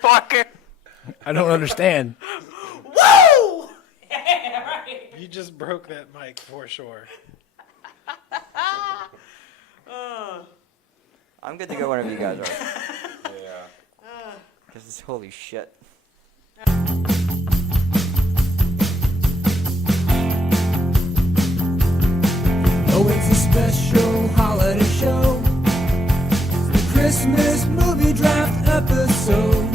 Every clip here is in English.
Parker. I don't understand. Woo! Yeah, right. You just broke that mic for sure. I'm good to go whenever you guys are. Yeah. Because it's holy shit. Oh, it's a special holiday show. It's the Christmas movie draft episode.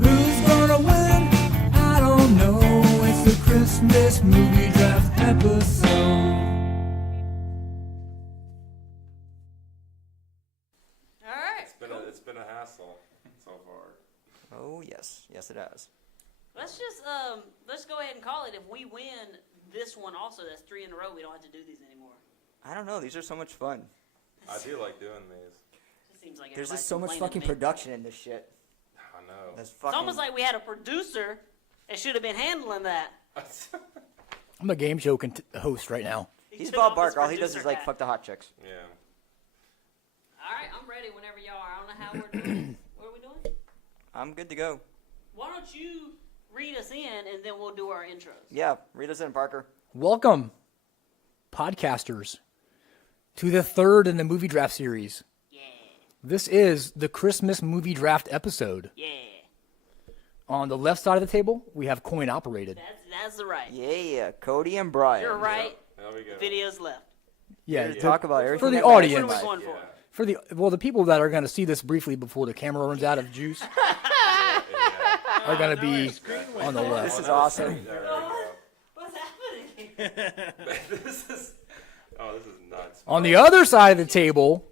Who's gonna win? I don't know. It's the Christmas movie draft episode. All right. It's been a hassle so far. Oh, yes. Yes, it has. Let's just let's go ahead and call it. If we win this one, also that's 3 in a row. We don't have to do these anymore. I don't know. These are so much fun. I do like doing these. It seems like There's everybody's just so much complaining fucking to me. production in this shit. I know. That's It's fucking... almost like we had a producer that should have been handling that. I'm a game show host right now. He's took Bob off his Barker. All he does producer is, like, hat. fuck the hot chicks. Yeah. All right, I'm ready whenever y'all are. I don't know how we're doing. What are we doing? I'm good to go. Why don't you read us in, and then we'll do our intros. Yeah, read us in, Parker. Welcome, podcasters, to the third in the movie draft series. Yeah, This is the Christmas movie draft episode. yeah. On the left side of the table, we have coin operated. That's the right. Yeah, Cody and Brian. You're right. There we go. Video's left. Yeah, Here to talk about everything for the that matters audience. in What are we life. going Yeah. for? the people that are going to see this briefly before the camera runs out of juice are going to be on the left. This is awesome. There we go. What's happening? this is nuts. On the other side of the table,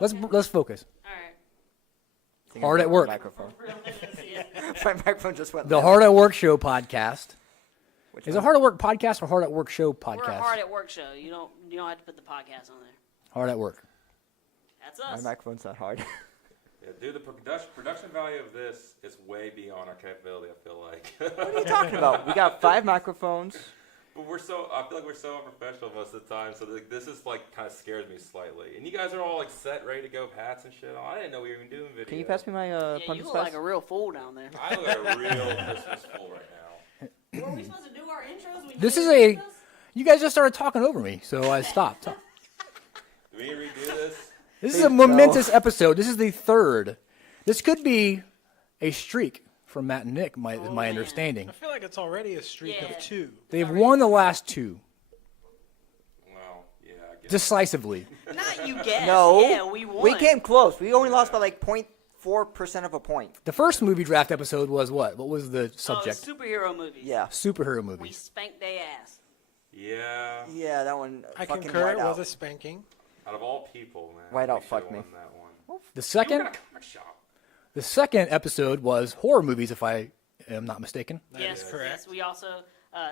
let's focus. All right. Hard at work. Microphone. Yeah. My microphone just went. The limp. Hard at Work Show podcast. Which Is one? it Hard at Work podcast or Hard at Work Show We're a podcast? hard at work show. You don't have to put the podcast on there. Hard at Work. That's My us. microphone's not hard. Yeah, dude, the production value of this is way beyond our capability, I feel like. What are you talking about? We got 5 microphones. But I feel like we're so unprofessional most of the time, so this is like kind of scares me slightly. And you guys are all like set, ready to go, hats and shit on. I didn't know we were even doing video. Can you pass me my Yeah, pumpkin you look spice? like a real fool down there. I look like a real Christmas fool right now. Were we supposed to do our intros? When This you is introduced a- us? You guys just started talking over me, so I stopped. Do we need to redo this? This is a momentous episode. This is the third. This could be a streak from Matt and Nick, my man. understanding. I feel like it's already a streak Yeah. of 2. They've won the last 2 Well, yeah, I guess. decisively. Not you guess. No. Yeah, we won. We came close. We only lost by like 0.4% of a point. The first movie draft episode was what? What was the Oh, subject? superhero movies. Yeah. Superhero We movies. spanked their ass. Yeah. Yeah, that one. I fucking concur. white It was out. a spanking. Out of all people, man. Whiteout we should've fucked me. won that one. The You second, were in a comic shop. the second episode was horror movies, if I am not mistaken. Yes, is correct. yes. We also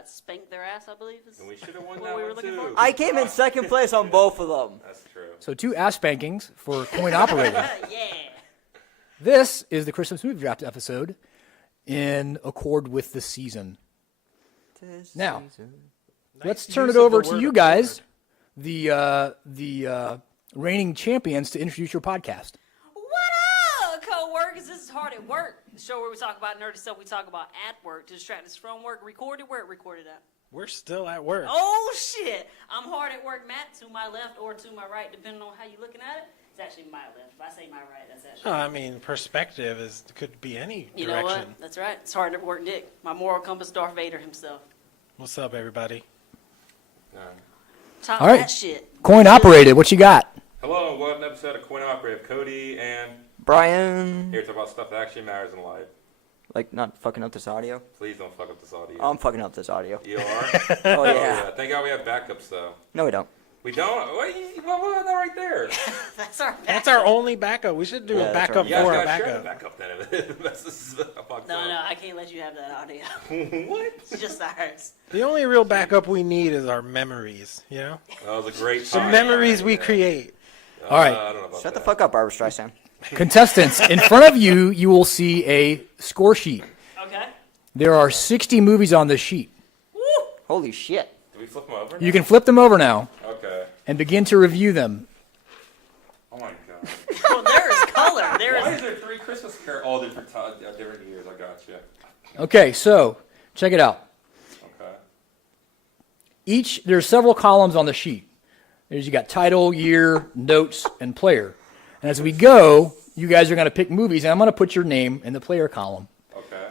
spanked their ass, I believe. Is And we should have won what that we were one looking too. for. I came in second place on both of them. That's true. So 2 ass spankings for coin operated. Yeah. This is the Christmas movie draft episode in accord with the season. Now, let's Nice turn use it of over the to word you accord. guys, the reigning champions, to introduce your podcast. What up, co-workers? This is Hard at Work, the show where we talk about nerdy stuff we talk about at work to distract us from work. Recorded where it recorded at. We're still at work. Oh shit! I'm hard at work, Matt. To my left or to my right, depending on how you're looking at it. It's actually my left. If I say my right, that's actually. I mean, perspective could be any You know direction. what? That's right. It's hard at work, Dick. My moral compass, Darth Vader himself. What's up, everybody? Top All right. that shit. Coin operated, what you got? Hello, and welcome to an episode of Coin Operative. Cody and Brian. here to talk about stuff that actually matters in life. Like, not fucking up this audio? Please don't fuck up this audio. I'm fucking up this audio. You are? Oh, yeah. Thank God we have backups, though. No, we don't. We don't? What that right there? That's our. That's our only backup. We should do Yeah, a that's backup right. You guys for a gotta share the backup. backup then. If it messes up. No, I can't let you have that audio. What? It's just ours. The only real backup we need is our memories, you know? That was a great The time. memories we Yeah. create. All right. I don't know about Shut the that. fuck up, Barbara Streisand. Contestants, in front of you, you will see a score sheet. Okay. There are 60 movies on this sheet. Woo! Holy shit. Do we flip them over? You can flip them over now Okay. and begin to review them. Oh my God. Well, there is color. There Why is. is there 3 Christmas Carol all different different years. I got you. Okay, so check it out. Okay. There's several columns on the sheet. You got title, year, notes, and player. And as we go, you guys are going to pick movies, and I'm going to put your name in the player column. Okay.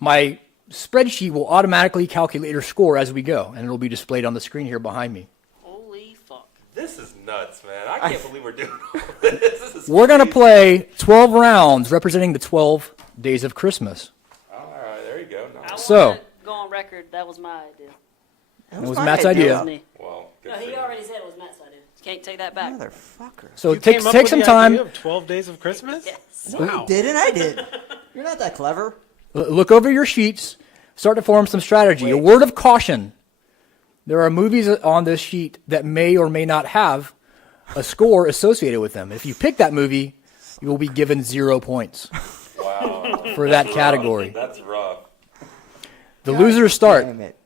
My spreadsheet will automatically calculate your score as we go, and it'll be displayed on the screen here behind me. Holy fuck. This is nuts, man. I can't believe we're doing all this. This is We're going to crazy. play 12 rounds representing the 12 days of Christmas. All right, there you go. I Nice. So- want to go on record. That was my idea. That was my Matt's That idea. was me. Well, good No, for he you. already said it was Matt's idea. Can't take that back. Motherfucker. So You take came up take with some the time. idea of 12 days of Christmas? Yes. Wow. Didn't I did? You're not that clever. Look over your sheets. Start to form some strategy. A Wait. word of caution. There are movies on this sheet that may or may not have a score associated with them. If you pick that movie, you will be given 0 points Wow. for that category. That's rough. The losers start. Damn it.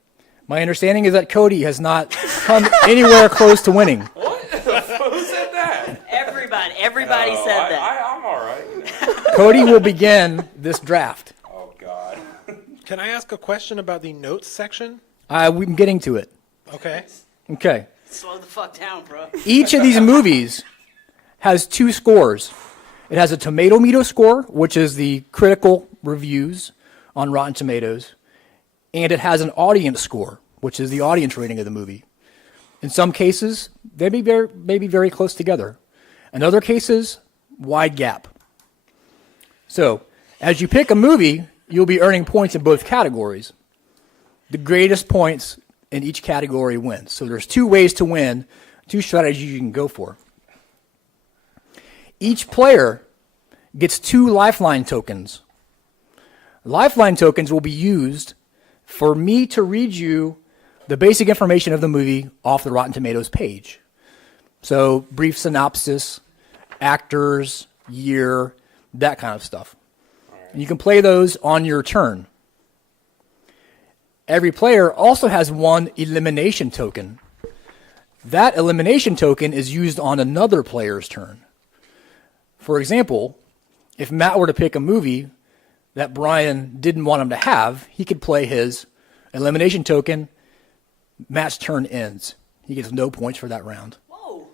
My understanding is that Cody has not come anywhere close to winning. What? Who said that? Everybody No, said that. I'm all right. You know. Cody will begin this draft. Oh God. Can I ask a question about the notes section? I'm getting to it. Okay. Okay. Slow the fuck down, bro. Each of these movies has 2 scores. It has a tomato meter score, which is the critical reviews on Rotten Tomatoes, and it has an audience score, which is the audience rating of the movie. In some cases, they may be very close together. In other cases, wide gap. So, as you pick a movie, you'll be earning points in both categories. The greatest points in each category wins. So there's 2 ways to win, 2 strategies you can go for. Each player gets 2 lifeline tokens. Lifeline tokens will be used for me to read you the basic information of the movie off the Rotten Tomatoes page. So brief synopsis, actors, year, that kind of stuff. And you can play those on your turn. Every player also has 1 elimination token. That elimination token is used on another player's turn. For example, if Matt were to pick a movie that Brian didn't want him to have, he could play his elimination token. Matt's turn ends. He gets no points for that round. Whoa.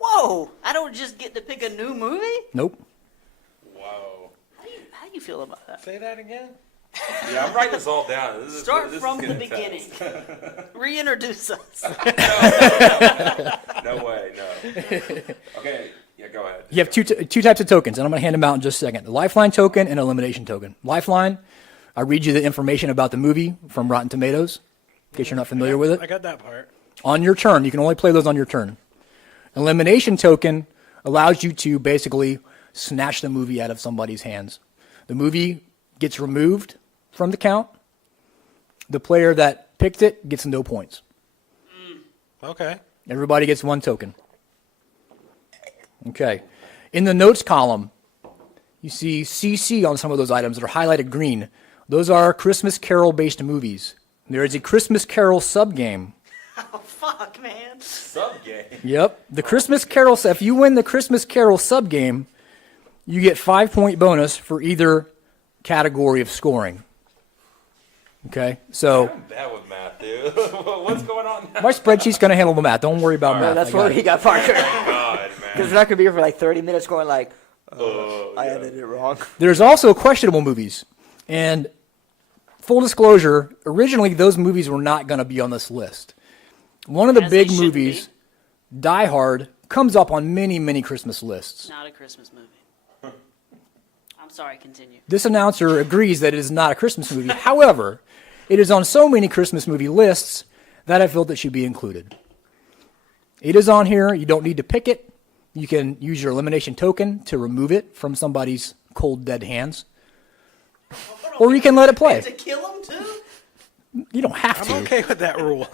Whoa. I don't just get to pick a new movie? Nope. Whoa. How do you feel about that? Say that again? Yeah, I'm writing this all down. Start this from is the getting beginning. intense. Reintroduce us. No way, no. Okay, yeah, go ahead. You have two types of tokens, and I'm going to hand them out in just a second. The Lifeline token and elimination token. Lifeline, I read you the information about the movie from Rotten Tomatoes, in case you're not familiar with it. I got that part. On your turn. You can only play those on your turn. Elimination token allows you to basically snatch the movie out of somebody's hands. The movie gets removed from the count. The player that picked it gets no points. Okay. Everybody gets 1 token. Okay. In the notes column, you see CC on some of those items that are highlighted green. Those are Christmas Carol-based movies. There is a Christmas Carol subgame. Oh, fuck, man. Sub-game. Yep. The Christmas Carol, if you win the Christmas Carol subgame, you get 5-point bonus for either category of scoring. Okay? So I'm bad with math, dude. What's going on now? my spreadsheet's going to handle the math. Don't worry about math. That's I got where it. he got Parker. God, Because man. we're not gonna be here for like 30 minutes going like, Oh, I yeah. edited it wrong. There's also questionable movies. And full disclosure, originally those movies were not going to be on this list. One of the As they big shouldn't movies, Die Hard, comes up on many, many Christmas lists. Not a Christmas movie. I'm sorry, continue. This announcer agrees that it is not a Christmas movie. However, it is on so many Christmas movie lists that I felt it should be included. It is on here. You don't need to pick it. You can use your elimination token to remove it from somebody's cold, dead hands. Or you can let it play. To kill him, too? You don't have to. I'm okay with that rule.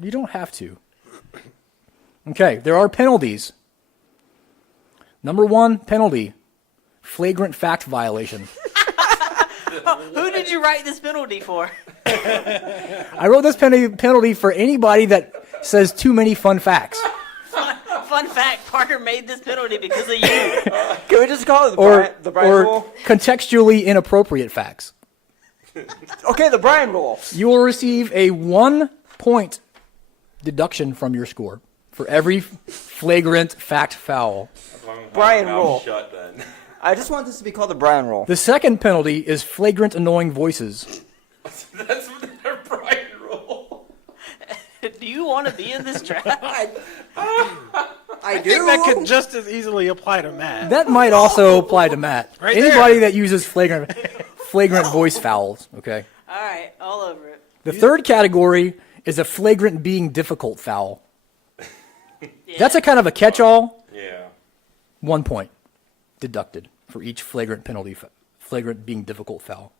You don't have to. Okay, there are penalties. Number 1 penalty, flagrant fact violation. Who did you write this penalty for? I wrote this penalty for anybody that says too many fun facts. Fun Fun fact: Parker made this penalty because of you. Can we just call it or the Brian or rule? contextually inappropriate facts. Okay, the Brian rule. You will receive a 1-point deduction from your score for every flagrant fact foul. Brian Mouth rule. Shut then. I just want this to be called the Brian rule. The second penalty is flagrant annoying voices. That's their Brian rule. Do you want to be in this draft? I I do. think that could just as easily apply to Matt. That might also apply to Matt. Right Anybody there. that uses flagrant voice fouls, okay? All right, all over it. The third category is a flagrant being difficult foul. Yeah. That's a kind of a catch-all. Yeah. 1 point deducted for each flagrant penalty, flagrant being difficult foul.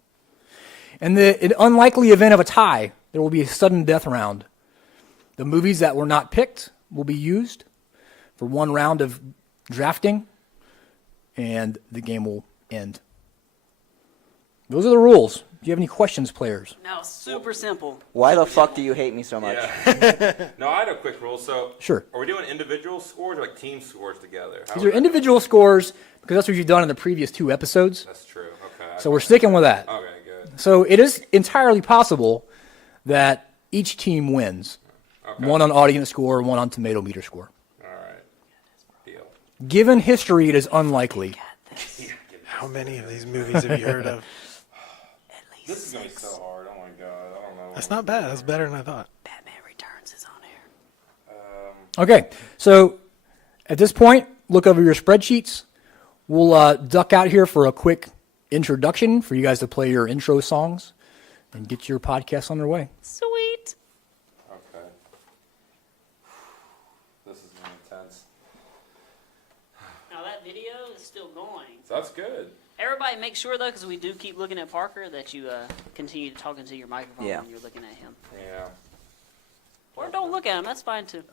In the unlikely event of a tie, there will be a sudden death round. The movies that were not picked will be used for one round of drafting, and the game will end. Those are the rules. Do you have any questions, players? No, super simple. Why the fuck do you hate me so much? Yeah. No, I had a quick rule. So, Sure. are we doing individual scores or like team scores together? How These would are individual scores because that's what you've done in the previous 2 episodes. That's true. Okay. So we're sticking with that. Okay, good. So it is entirely possible that each team wins. Okay. One on audience score, one on tomato meter score. All right. Deal. Given history, it is unlikely. How many of these movies have you heard of? This is gonna be so hard. Oh my god. I don't know. That's not bad. That's better than I thought. Batman Returns is on here. Okay, so at this point, look over your spreadsheets. We'll duck out here for a quick introduction for you guys to play your intro songs and get your podcast on their way. Sweet. Okay. This is gonna be intense. Now that video is still going. So that's good. Everybody make sure, though, because we do keep looking at Parker, that you continue talking to your microphone Yeah. when you're looking at him. Yeah. Or don't look at him. That's fine, too.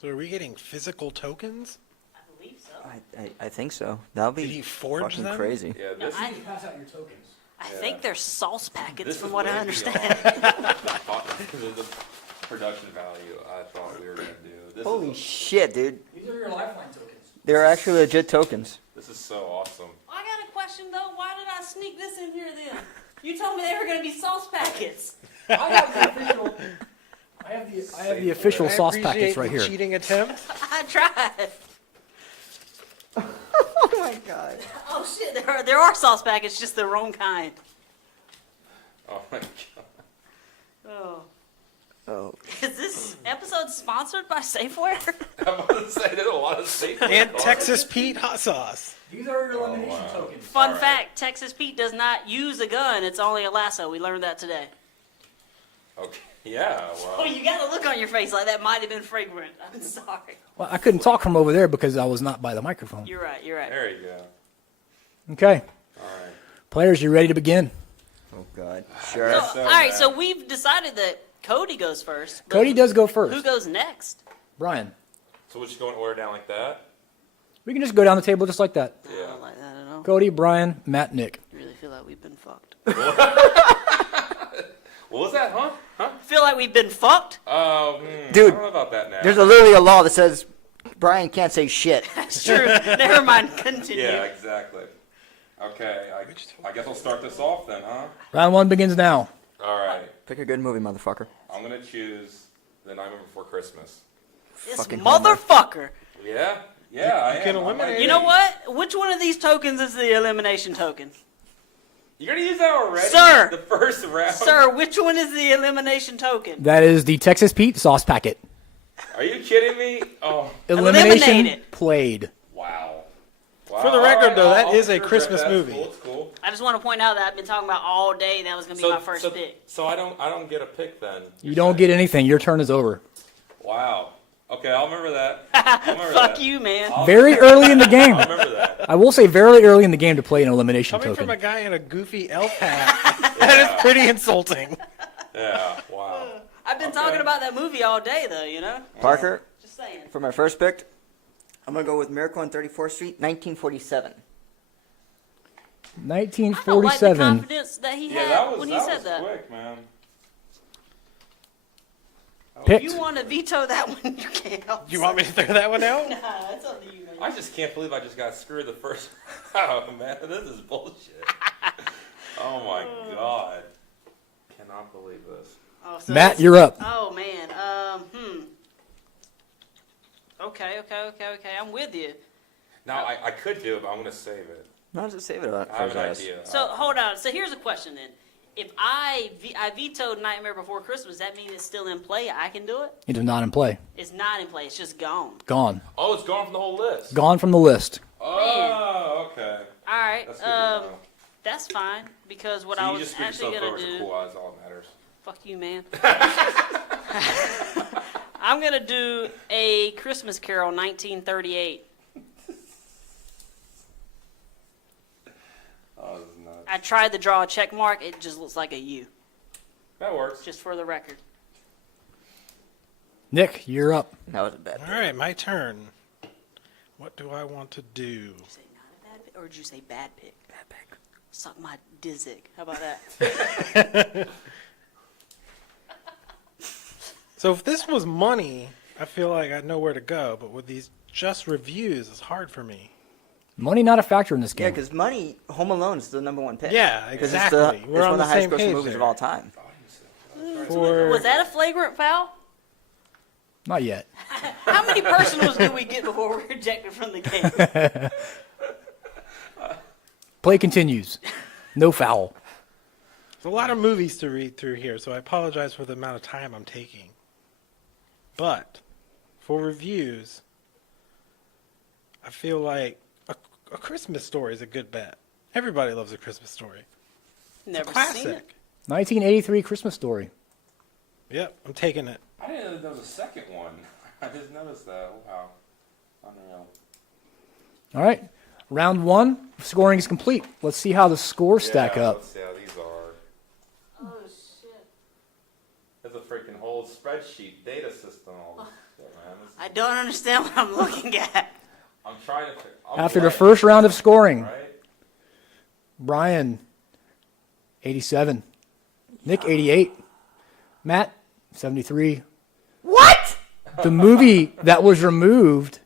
So are we getting physical tokens? I believe so. I think so. That'll be Did he forge fucking them? crazy. Yeah. No, This I, Pass out your tokens. I think they're sauce packets, This from is what I way understand. Because of the production value I thought we were gonna do. This Holy is shit, dude. These are your lifeline tokens. They're actually legit tokens. this is so awesome. I got a question, though. Why did I sneak this in here, then? You told me they were going to be sauce packets. I have the official I sauce appreciate packets right the here. cheating attempt. I tried. Oh my god. Oh, shit. There are sauce packets, just the wrong kind. Oh my god. Oh. Oh. Is this episode sponsored by Safeway? I'm about to say there's a lot of safety. And cards. Texas Pete hot sauce. These are your elimination tokens. Fun fact, Texas Pete does not use a gun. It's only a lasso. We learned that today. Okay. Yeah. Oh, Well. you got a look on your face like that might have been fragrant. I'm sorry. Well, I couldn't talk from over there because I was not by the microphone. You're right. You're right. There you go. Okay. All right. Players, you ready to begin? Oh god. Sure. So, So all right, bad. so we've decided that Cody goes first. but Cody does go Who first. goes next? Brian. So we're just going to order down like that. We can just go down the table just like that. I Yeah. don't like that at all. Cody, Brian, Matt, Nick. I really feel like we've been fucked. What was that? Huh? Huh? Feel like we've been fucked? Oh, Dude, I don't know about that now. There's literally a law that says Brian can't say shit. That's true. Never mind. Continue. Yeah, exactly. Okay, I guess I'll start this off then, huh? Round one begins now. All right. Pick a good movie, motherfucker. I'm gonna choose The Nightmare Before Christmas. This Fucking Homer. motherfucker. Yeah, yeah, I can am. I eliminate might it. You know what? Which one of these tokens is the elimination token? You're gonna use that already, Sir! The first round, Sir, which one is the elimination token? That is the Texas Pete sauce packet. Are you kidding me? Oh, Elimination Eliminate it. played. wow. For the record, though, that is a regret Christmas that. movie. Cool, it's cool. I just want to point out that I've been talking about all day that was going to be my first pick. So I don't get a pick then. You don't get anything. Your turn is over. Wow. Okay, I'll remember that. I'll remember Fuck that. you, man. Very early in the game. I'll remember that. I will say very early in the game to play an elimination Coming from token. a guy in a goofy elf hat, that is pretty insulting. Yeah. Wow. I've been talking about that movie all day, though, you know? Parker, Just saying. for my first pick, I'm gonna go with Miracle on 34th Street, 1947. I don't like the 1947. confidence that he Yeah, had that was when he that said was that. quick, man. Picked. If you want to veto that one, you can. You want me to throw that one out? Nah, it's up to you, man. I just can't believe I just got screwed the first. Oh man, this is bullshit. Oh my god, cannot believe this. Oh, so Matt, it's- you're up. Oh man. Okay. I'm with you. Now I could do it, but I'm gonna save it. No, just save it up I for have his an ass. idea. So hold on. So here's a question then. If I vetoed Nightmare Before Christmas, does that mean it's still in play? I can do it? It is not in play. It's not in play. It's just gone. Gone. Oh, it's gone from the whole list. Gone from the list. Oh, okay. All right. That's good to know. That's fine because what So I you was just screwed actually yourself gonna over. do. So cool. That's all that matters. Fuck you, man. I'm gonna do A Christmas Carol, 1938. Oh, this is nuts. I tried to draw a check mark. It just looks like a U. That works. Just for the record. Nick, you're up. That was a bad. All right, my turn. What do I want to do? Did you say not a bad pick, or did you say bad pick? Bad pick. Suck my dizzick. How about that? So if this was money, I feel like I know where to go. But with these just reviews, it's hard for me. Money not a factor in this Yeah, game. because Money, Home Alone is the #1 pick. Yeah, 'Cause exactly. It's, We're it's on one the of the highest same grossing page movies there. of all time. For Was that a flagrant foul? Not yet. How many personals did we get before we were ejected from the game? Play continues. No foul. There's a lot of movies to read through here, so I apologize for the amount of time I'm taking. But for reviews, I feel like a Christmas Story is a good bet. Everybody loves A Christmas Story. Never Classic. seen it. 1983 Christmas Story. Yep, I'm taking it. I didn't know there was a second one. I just noticed that. Wow. Unreal. All right. Round one. Scoring is complete. Let's see how the scores stack Yeah, up. Let's see how these are. Oh shit! There's a freaking whole spreadsheet data system. All this shit, man. This is- I don't understand what I'm looking at. I'm trying to. I'm After the playing, first round of scoring, right? Brian, 87. Nick, 88. Matt, 73. What? The movie that was removed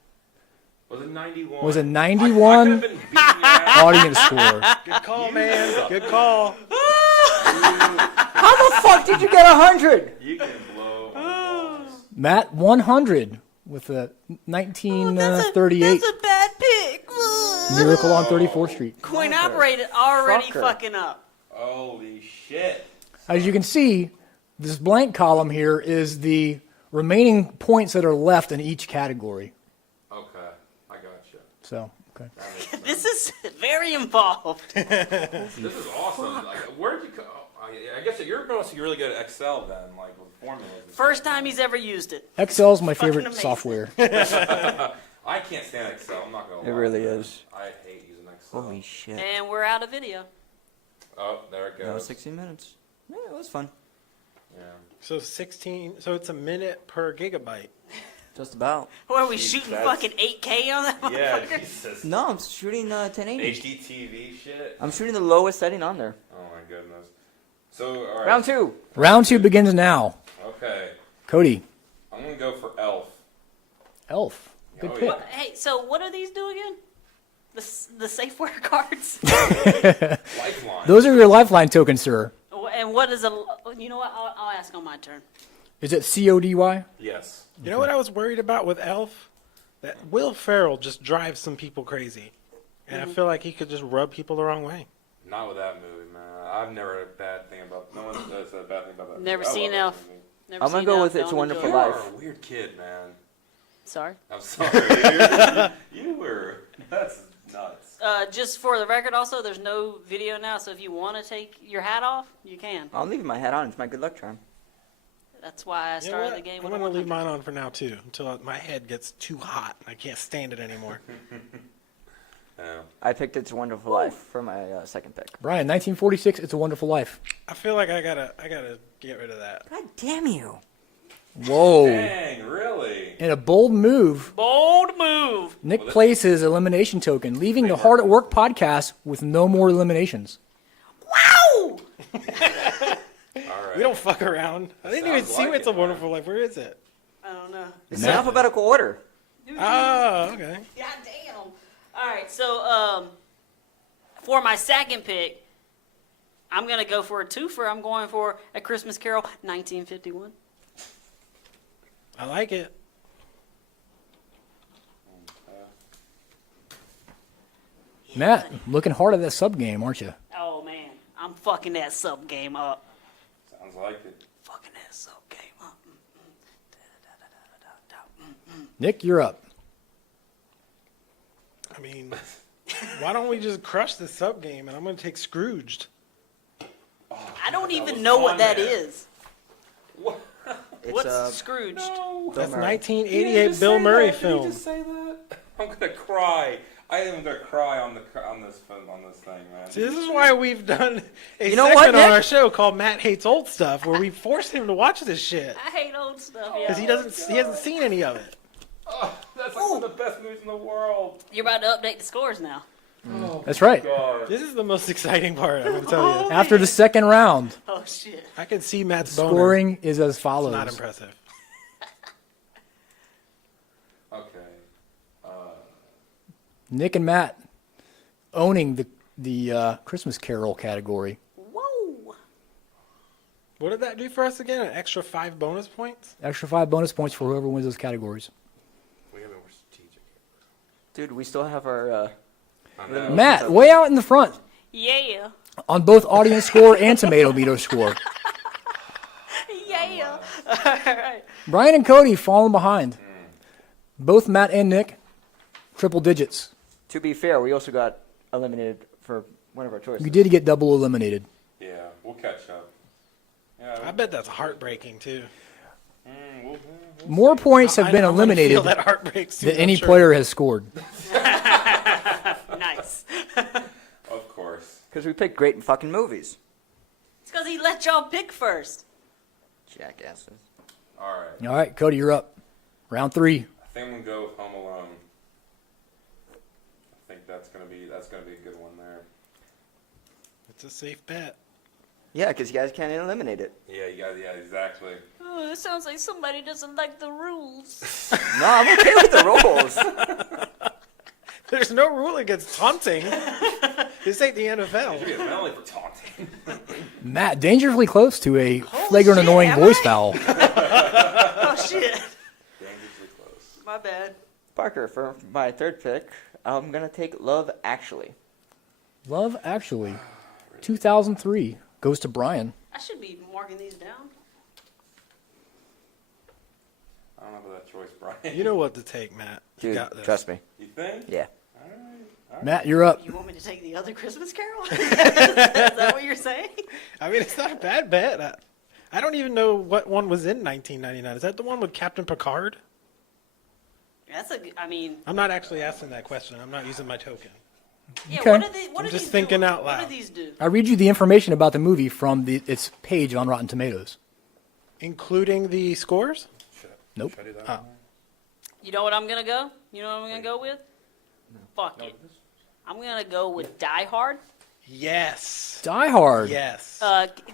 Was it 91? was a I 91 could've been beating your ass. audience score. Good call, man. Good call. How the fuck did you get 100? You can blow my balls. Matt, 100 with a 1938 That's a bad pick. Miracle on 34th Street. Coin operated already Fucker. fucking up. Holy shit. As you can see, this blank column here is the remaining points that are left in each category. Okay, I gotcha. So, okay. That makes sense. This is very involved. This is awesome. Like, where'd you go? I guess you're mostly really good at Excel then, like with formulas. and First stuff. time he's ever used it. Excel is my Fucking favorite amazing. software. I can't stand Excel. I'm not gonna lie. It really man. is. I hate using Excel. Holy shit. And we're out of video. Oh, there it That was goes. 16 minutes. Yeah, it was fun. Yeah. So 16. So it's a minute per gigabyte. Just about. What are we Jeez, shooting that's- fucking 8K on that Yeah, motherfucker? Jesus. No, I'm shooting 1080. HDTV shit. I'm shooting the lowest setting on there. Oh my goodness. So, all right. Round 2. Round 2 begins now. Okay. Cody, I'm gonna go for Elf. Elf. Good Oh, pick. yeah. Hey, so what are these do again? The Safeware cards? Lifeline. Those are your lifeline tokens, sir. And what is a... You know what? I'll ask on my turn. Is it CODY? Yes. You know what I was worried about with Elf? That Will Ferrell just drives some people crazy. And I feel like he could just rub people the wrong way. Not with that movie, man. I've never heard a bad thing about. No one says a bad thing about that. Never movie. I seen love that Elf. movie. Never I'm gonna seen go Elf, with It's a don't Wonderful enjoy it. You Life. are a weird kid, man. Sorry. I'm sorry. You were. That's nuts. Just for the record, also, there's no video now, so if you want to take your hat off, you can. I'm leaving my hat on. It's my good luck charm. That's why I You know started what? the game I'm with a going to leave 100. mine on for now, too, until my head gets too hot and I can't stand it anymore. Yeah. I picked It's a Wonderful Life for my second pick. Brian, 1946, It's a Wonderful Life. I feel like I gotta get rid of that. God damn you. Whoa. Dang, really? In a bold move, Bold move. Nick Well, that- plays his elimination token, leaving the Hard at Work podcast with no more eliminations. Wow! All right. We don't fuck around. I didn't even Sounds see like It's a it, Wonderful Life. Where is it? I don't know. It's in alphabetical order. Oh, okay. God damn. All right, so for my second pick, I'm gonna go for a twofer. I'm going for A Christmas Carol, 1951. I like it. Matt, looking hard at that sub game, aren't you? Oh man, I'm fucking that sub game up. Sounds like it. Fucking that sub game up. Nick, you're up. I mean, why don't we just crush the sub game and I'm going to take Scrooged? I don't that even was know what on that there. is. What? It's What's Scrooge? That's Murray. 1988 Bill Murray Did you film. just say that? I'm gonna cry. I am even gonna cry on this thing, man. See, this is why we've done a You know segment what, on Nick? our show called Matt Hates Old Stuff, where we force him to watch this shit I hate old stuff. because Yeah. he hasn't seen any of it. Oh, that's like one of the best movies in the world. You're about to update the scores now. That's right. God. This is the most exciting part. I'm gonna tell you. After the second round, Oh shit. I can see Matt's boner. scoring is as It's follows. not impressive. Okay. Nick and Matt owning the Christmas Carol category. Whoa. What did that do for us again? An extra 5 bonus points? Extra 5 bonus points for whoever wins those categories. We have a more strategic. Dude, we still have our. I know. Matt, way out in the front Yeah. on both audience score and tomato meter score. Yeah. All right. Brian and Cody falling behind. Both Matt and Nick, triple digits. To be fair, we also got eliminated for one of our choices. You did get double eliminated. Yeah, we'll catch up. Yeah, I bet that's heartbreaking too. we'll More points have been I'm gonna eliminated feel that heartbreak soon, than I'm any sure. player has scored. Nice. Of course. Because we picked great fucking movies. It's because he let y'all pick first. Jackasses. All right. All right, Cody, you're up. Round 3. I think I'm gonna go with Home Alone. I think that's gonna be a good one there. It's a safe bet. Yeah, because you guys can't eliminate it. Yeah, you guys. Yeah, exactly. Oh, it sounds like somebody doesn't like the rules. No, I'm okay with the rules. There's no rule against taunting. This ain't the You NFL. get penalty for taunting. Matt, dangerously close to a flagrant shit, annoying am voice I? foul. Oh shit. Dangerously close. My bad. Parker, for my third pick, I'm going to take Love Actually. Love Actually, 2003, goes to Brian. I should be marking these down. I don't know about that choice, Brian. You know what to take, Matt. You Dude, got this. trust me. You think? Yeah. Matt, you're up. You want me to take the other Christmas Carol? Is that what you're saying? I mean, it's not a bad bet. I don't even know what one was in 1999. Is that the one with Captain Picard? That's a. I mean, I'm not actually asking that question. I'm not using my token. yeah. Okay. What do they? What I'm do just these thinking do? out What loud. do these do? I read you the information about the movie from its page on Rotten Tomatoes. Including the scores? Nope. Should I do that? Oh. one? You know what I'm gonna go? You know what I'm gonna go with? Fuck it. I'm gonna go with Die Hard. Yes. Die Hard. Yes.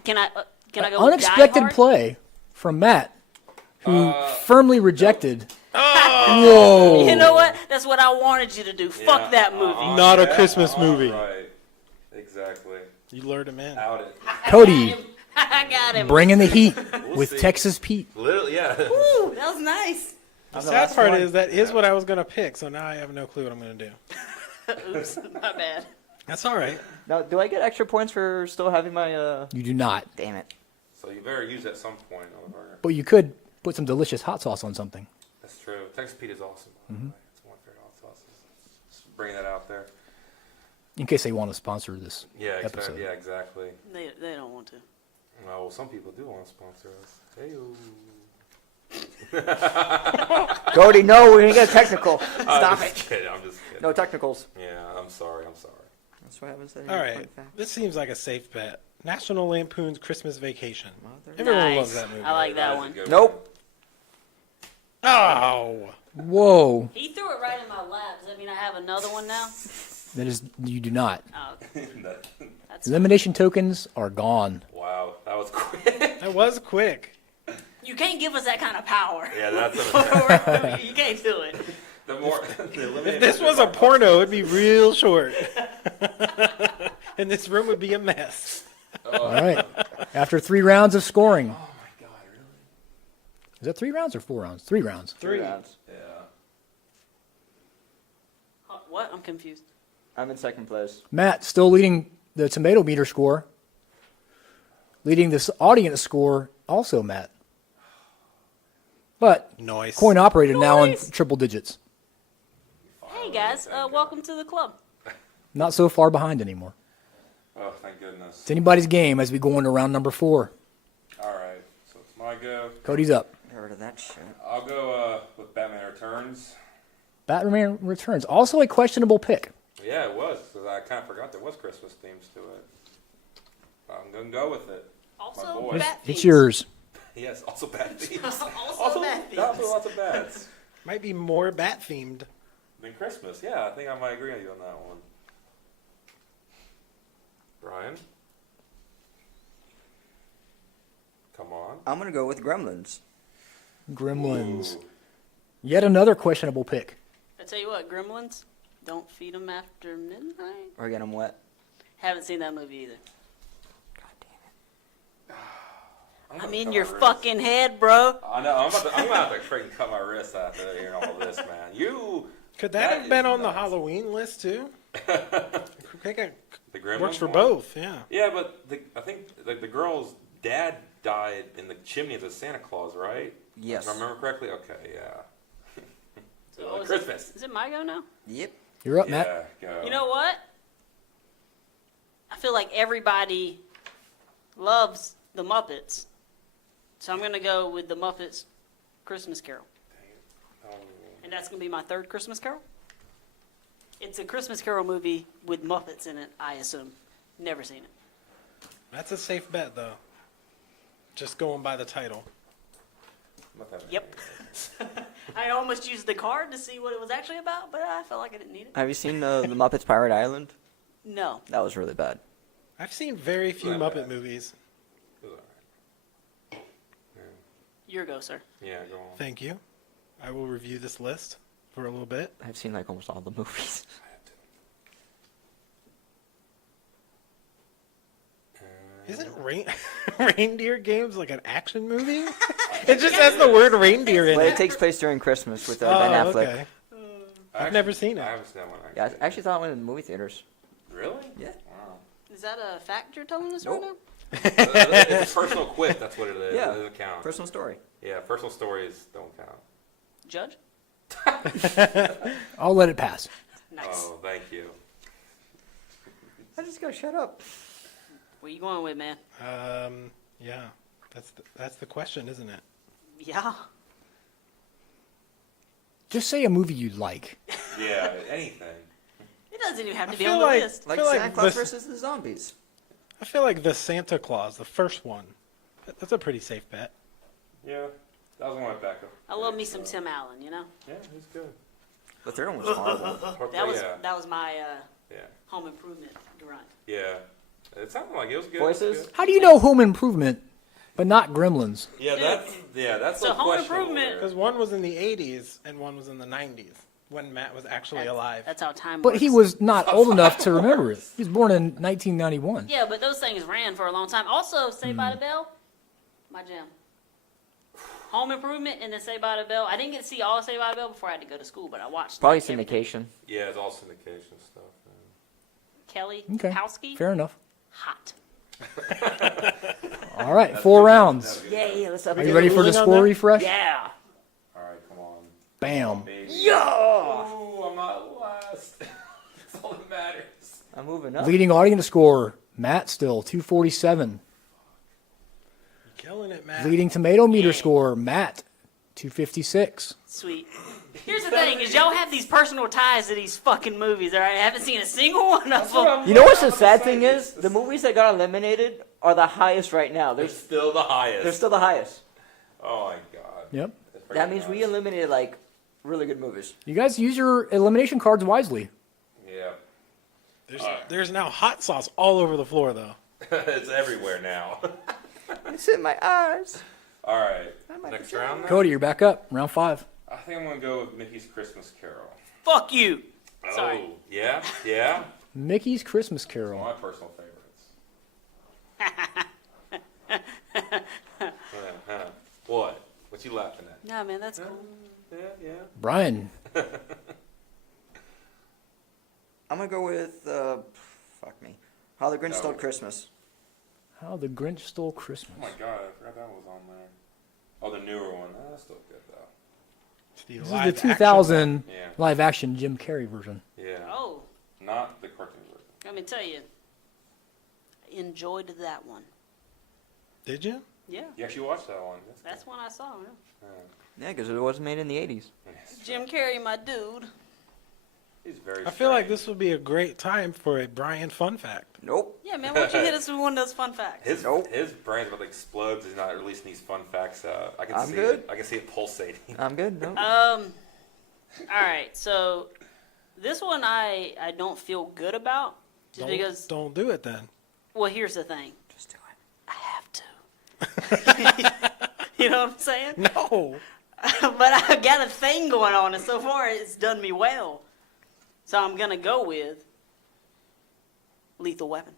Can I go with Die Unexpected Hard? play from Matt, who firmly rejected. Whoa. You know what? That's what I wanted you to do. Yeah. Fuck that movie. Not a Yeah, Christmas movie. Right. Exactly. You lured him in. Out it. Cody, I got him. bringing the heat with see. Texas Pete. Literally, yeah. Ooh, that was nice. The sad part is that is what I was going to pick, so now I have no clue what I'm going to do. Oops, my bad. That's all right. Now, do I get extra points for still having my, You do not. Damn it. So you better use it at some point on the burger. But you could put some delicious hot sauce on something. That's true. Texas Pete is awesome. By the way. It's one of my favorite hot sauces. Just bring that out there. In case they want to sponsor this Yeah, episode. exactly. Yeah, exactly. They don't want to. Well, some people do want to sponsor us. Hey, Cody, no, we didn't get a technical. I'm Stop just it. kidding. I'm just kidding. No technicals. Yeah, I'm sorry. I'm sorry. That's what happens. All right. This seems like a safe bet. National Lampoon's Christmas Vacation. Everyone Nice. loves that movie. I like that is a one. good Nope. Oh. Whoa. He threw it right in my lap. Does that mean I have another one now? That is, you do not. Oh, That- that's Elimination tokens are gone. wow, that was quick. That That was quick. You can't give us that kind of power. Yeah, that's You can't do it. the more. If this was a porno, it'd be real short. And this room would be a mess. All right. After 3 rounds of scoring. Oh my god, really? Is that 3 rounds or 4 rounds? 3 rounds. 3 rounds. Yeah. What? I'm confused. I'm in second place. Matt still leading the tomato meter score. Leading this audience score, also Matt. But Noise. coin operated now in Noise. triple digits. Hey guys, welcome to the club. Not so far behind anymore. Oh, thank goodness. It's anybody's game as we go into round number 4. All right, so it's my go. Cody's up. Get rid of that shit. I'll go with Batman Returns. Batman Returns. Also a questionable pick. Yeah, it was. 'Cause I kind of forgot there was Christmas themes to it. I'm gonna go with it. Also, My boy. bat It's themes. yours. Yes, also bad themes. Also bat themes. Also lots of bads. Might be more bat themed. Than Christmas. Yeah, I think I might agree with you on that one. Brian? Come on. I'm gonna go with Gremlins. Gremlins. Ooh. Yet another questionable pick. I tell you what, Gremlins, don't feed them after midnight. Or get them wet. Haven't seen that movie either. I'm I'm gonna in cut your my wrist. fucking head, bro. I know. I'm gonna have to freaking cut my wrist after hearing all this, man. Could that have is been on the nuts. Halloween list too? The Gremlins Works for one? both, yeah. Yeah, but I think the girl's dad died in the chimney as a Santa Claus, right? Yes. If I remember correctly. Okay, yeah. So, is Christmas. Is it my go now? Yep. You're up, Yeah, Matt. go. You know what? I feel like everybody loves the Muppets. So I'm going to go with the Muppets Christmas Carol. Oh, And that's going to be my third Christmas Carol. It's a Christmas Carol movie with Muppets in it, I assume. Never seen it. That's a safe bet though. Just going by the title. not that bad. Yep. I almost used the card to see what it was actually about, but I felt like I didn't need it. Have you seen the Muppets Pirate Island? No. That was really bad. I've seen very few Not Muppet bad. movies. It was alright. Your go, sir. Yeah, go on. Thank you. I will review this list for a little bit. I've seen like almost all the movies. Isn't Reindeer Games like an action movie? It just has the word reindeer in But it it. takes place during Christmas with Ben Oh, Affleck. okay. I I've never seen it. I haven't seen that one. Yeah, Actually. I actually thought it went in the movie theaters. Really? Yeah. Wow. Is that a fact you're telling us Nope. right now? It's a personal quip. That's what it is. Yeah. It doesn't count. Personal story. Yeah, personal stories don't count. Judge? I'll let it pass. Nice. Oh, thank you. I just gotta shut up. Where you going with, man? Yeah, that's the question, isn't it? Yeah. Just say a movie you'd like. Yeah, anything. It doesn't even have to I be feel on the like- list. Like feel like Santa Claus this- versus the zombies. I feel like the Santa Claus, the first one, that's a pretty safe bet. Yeah, that was one of my backup. I love me some Tim Allen, you know? Yeah, he's good. The third one was horrible. That was my Yeah, home improvement grunt. yeah. It sounded like it was good. Voices? It was good. How do you know Home Improvement, but not Gremlins? Yeah, that's So so Home questionable Improvement- there. Because one was in the 80s and one was in the 90s when Matt was actually alive. That's how time But works. he was not old enough to remember it. He was born in 1991. Yeah, but those things ran for a long time. Also, Saved by the Hmm. Bell, my jam. Home Improvement and then Saved by the Bell. I didn't get to see all of Saved by the Bell before I had to go to school, but I watched Probably like, everything. syndication. Yeah, it's all syndication stuff. Kelly Okay, Kapowski, fair enough. hot. All right, 4 rounds. Yay, let's up Are you ready for the ruling on score that? refresh? Yeah. All right, come on, Bam. baby. Yeah! Oh, I'm not last. That's all that matters. I'm moving up. Leading audience score, Matt still, 247. Killing it, Matt. Leading tomato meter score, Matt, 256. Sweet. Here's the thing: is y'all have these personal ties to these fucking movies. All right, I haven't seen a single one of them. You know what's the sad thing is? The movies that got eliminated are the highest right now. They're still the highest. They're still the highest. Oh my god. Yep. That's freaking That means we nuts. eliminated like really good movies. You guys use your elimination cards wisely. Yeah. There's now hot sauce all over the floor, though. It's everywhere now. It's in my eyes. All right. my Next pajamas. round. Then? Cody, you're back up. Round 5. I think I'm gonna go with Mickey's Christmas Carol. Fuck you. Sorry. Oh, yeah, yeah. Mickey's Christmas One Carol. of my personal favorites. What? What you laughing at? Nah, man, that's cool. Yeah. Brian. I'm gonna go with fuck me. How the Grinch Stole Christmas. How the Grinch Stole Christmas. Oh my god, I forgot that was on there. Oh, the newer one. Oh, that's still good though. It's the This is live the action 2000 Yeah. live action Jim Carrey version. Yeah. Oh, Not the cartoon version. let me tell you. Enjoyed that one. one. Did you? Yeah, You actually watched that one. that's one I saw. Yeah. Yeah, because it wasn't made in the 80s. Jim Carrey, my dude. He's very. I feel like strange. this would be a great time for a Brian fun fact. Nope. Yeah, man, why don't you hit us with one of those fun facts? His brain's about to explode. 'Cause he's not releasing these fun facts out. I can I'm see good. it. I can see it pulsating. I'm good. No. All right, so this one I don't feel good about just because. Don't do it then. Well, here's the thing. Just do it. I have to. You know what I'm saying? No. But I've got a thing going on, and so far it's done me well. So I'm gonna go with Lethal Weapon.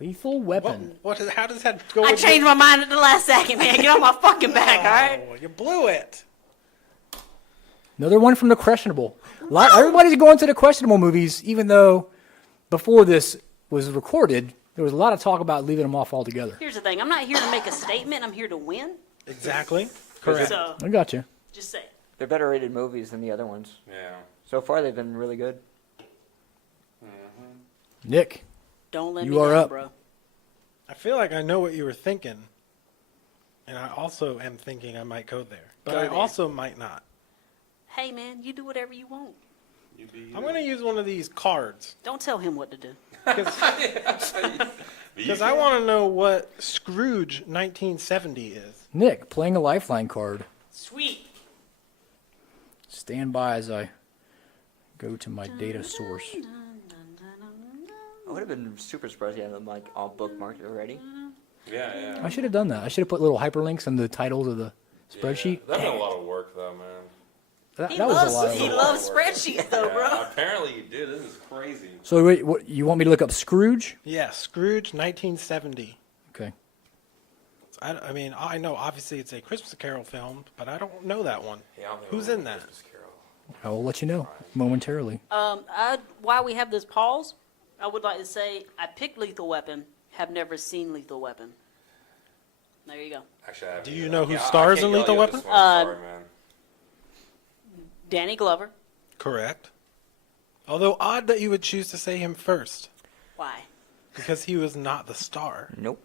Lethal Weapon. How does that go? I with changed my mind at the last second, man. Get on my fucking back, all right? Oh, you blew it. Another one from the questionable. Everybody's going to the questionable movies, even though before this was recorded, there was a lot of talk about leaving them off altogether. Here's the thing. I'm not here to make a statement. I'm here to win. Exactly. Correct. So I got you. just say it. They're better rated movies than the other ones. Yeah. So far, they've been really good. Nick. Don't let You me are down, up. bro. I feel like I know what you were thinking, and I also am thinking I might go there, but Go I there. also might not. Hey, man, you do whatever you want. You be. I'm going to use one of these cards Don't tell him what to do. because I want to know what Scrooge 1970 is. Nick, playing a lifeline card. Sweet. Stand by as I go to my data source. I would have been super surprised you had them like all bookmarked already. Yeah. I should have done that. I should have put little hyperlinks in the titles of the spreadsheet. Yeah. That's been a lot of work, though, man. That He was loves a lot of he work. loves spreadsheets though, Yeah, bro. apparently you do. This is crazy. So wait, what, you want me to look up Scrooge? Yeah, Scrooge 1970. Okay. I mean, I know obviously it's a Christmas Carol film, but I don't know that one. Yeah, I don't think Who's I in that? Christmas Carol. I will let you know momentarily. While we have this pause, I would like to say I picked Lethal Weapon. Have never seen Lethal Weapon. There you go. Actually, I haven't Do you either. know who I stars can't in yell Lethal at you on this Weapon? one. Sorry, man. Danny Glover. Correct. Although odd that you would choose to say him first, Why? because he was not the star. Nope.